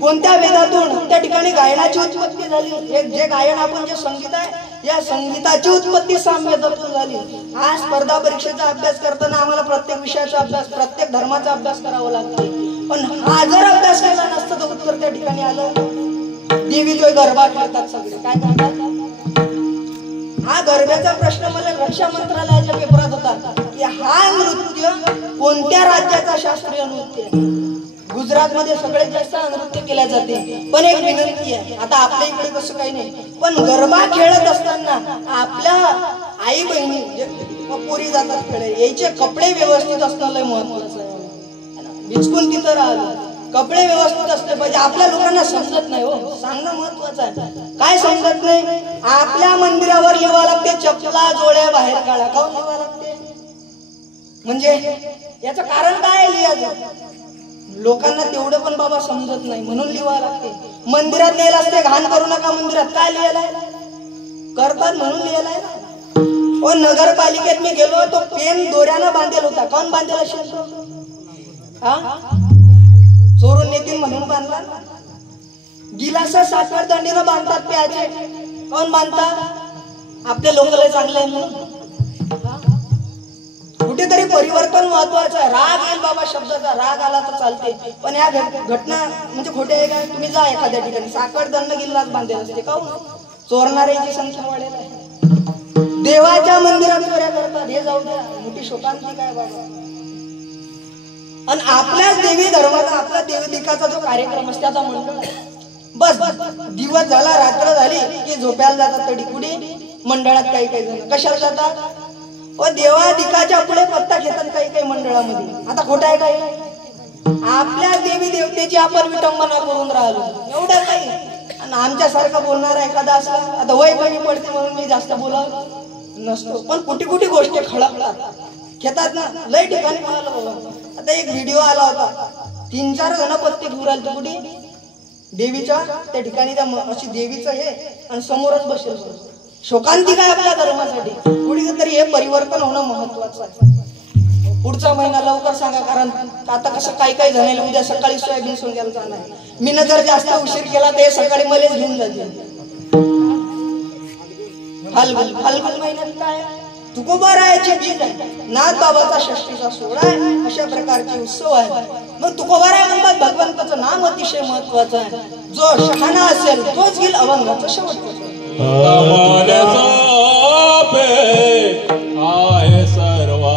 कोणत्या वेदातून त्या ठिकाणी गायनाची उत्पत्ती झाली. जे गायन आपण जे संगीत आहे, या संगीताची उत्पत्ती सामवेदातून झाली. आज स्पर्धा परीक्षेचा अभ्यास करताना आम्हाला प्रत्येक विषयाचा अभ्यास, प्रत्येक धर्माचा अभ्यास करावा लागतो. पण हा जर अभ्यास केला नसता तर उत्तर त्या ठिकाणी आलं. देवी जो गरबा खेळतात सगळे, काय करतात? हा गरब्याचा प्रश्न मला रक्षा मंत्रालयाच्या पेपरात होता की हा नृत्य कोणत्या राज्याचा शास्त्रीय नृत्य आहे. गुजरातमध्ये सगळ्यात जास्त नृत्य केले जाते. पण एक विनंती आहे, आता आपल्या इकडे तसं काही नाही, पण गरबा खेळत असताना आपल्या आई बहिणी पोरी जातात खेळ, याचे कपडे व्यवस्थित असणं लय महत्वाचं आहे. बिचकून तिथं राहिलं, कपडे व्यवस्थित असले पाहिजे. आपल्या लोकांना समजत नाही हो, सांगणं महत्वाचं आहे. काय समजत नाही? आपल्या मंदिरावर लिहावं लागते चपला जोड्या बाहेर काढा. का लिहावं लागते? म्हणजे याचं कारण काय लिहायचं? लोकांना तेवढं पण बाबा समजत नाही म्हणून लिहावं लागते. मंदिरात लिहायला असते घाण करू नका मंदिरात, काय लिहायलाय? करतात म्हणून लिहायलाय ना. ओ नगरपालिकेत मी गेलो, तो पेन दोऱ्यानं बांधेल होता. कोण बांधेल असेल तो? हा, चोरून नेतील म्हणून बांधला. गिलास साखर दंडीनं बांधतात प्याचे, कोण बांधतात? आपले लोक लय चांगले आहे म्हणून. कुठेतरी परिवर्तन महत्वाचं आहे. राग येईल बाबा, शब्दाचा राग आला तर चालते, पण या घटना म्हणजे खोटे आहे काय? तुम्ही जा एखाद्या ठिकाणी, साखर दंड गिल्लास बांधेल असते, काहून? चोरणाऱ्याची संख्या वाढेल आहे. देवाच्या मंदिरात चोऱ्या करतात, हे जाऊ द्या, मोठी शोकांती काय बाबा. आणि आपल्याच देवी धर्माचा, आपल्या देवदिकाचा जो कार्यक्रम असतो त्याचा मंडळ, बस दिवस झाला रात्र झाली की झोप्याला जातात तडी. कुठे? मंडळात. काही काही जण कशाला जातात? व देवादिकाच्या पुढे पत्ता घेतात काही काही मंडळामध्ये. आता खोटं आहे काय? आपल्या देवी देवतेची आपण विटंबना करून राहिलो, एवढं काही. आणि आमच्यासारखा बोलणारा एखादा असला, आता वय कमी पडते म्हणून मी जास्त बोलत नसतो, पण कुठे कुठे गोष्टी खळकतात घेतात ना. लय ठिकाणी पाहिलं बाबा. आता एक व्हिडिओ आला होता, 3-4 जण पत्ते घेऊन राहिले कुठे? देवीच्या त्या ठिकाणी. त्या अशी देवीचं हे आणि समोरच बसेल. शोकांती काय आपल्या धर्मासाठी? कुठे तरी हे परिवर्तन होणं महत्वाचं आहे. पुढचा महिना लवकर सांगा, कारण आता कसं काही काही जणांना उद्या सकाळी सोयाबीन सोंग्याला जाणार. मी जर जास्त उशीर केला तर सकाळी मलाच घेऊन जाते. फाल्गुन महिन्यात काय तुकोबा रायाचे बीज आहे, नाथ बाबाचा षष्टीचा सोहळा आहे, अशा प्रकारचे उत्सव आहे. मग तुकोबा राय म्हणतात भगवंताचं नाम अतिशय महत्वाचं आहे. जो शहाणा असेल तोच घेईल अभंगाचं शेवटचं. आहे सर्व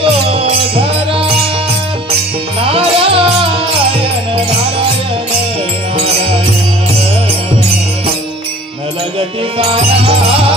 तो धरा नारायण नारायण नारायण न लगती सारा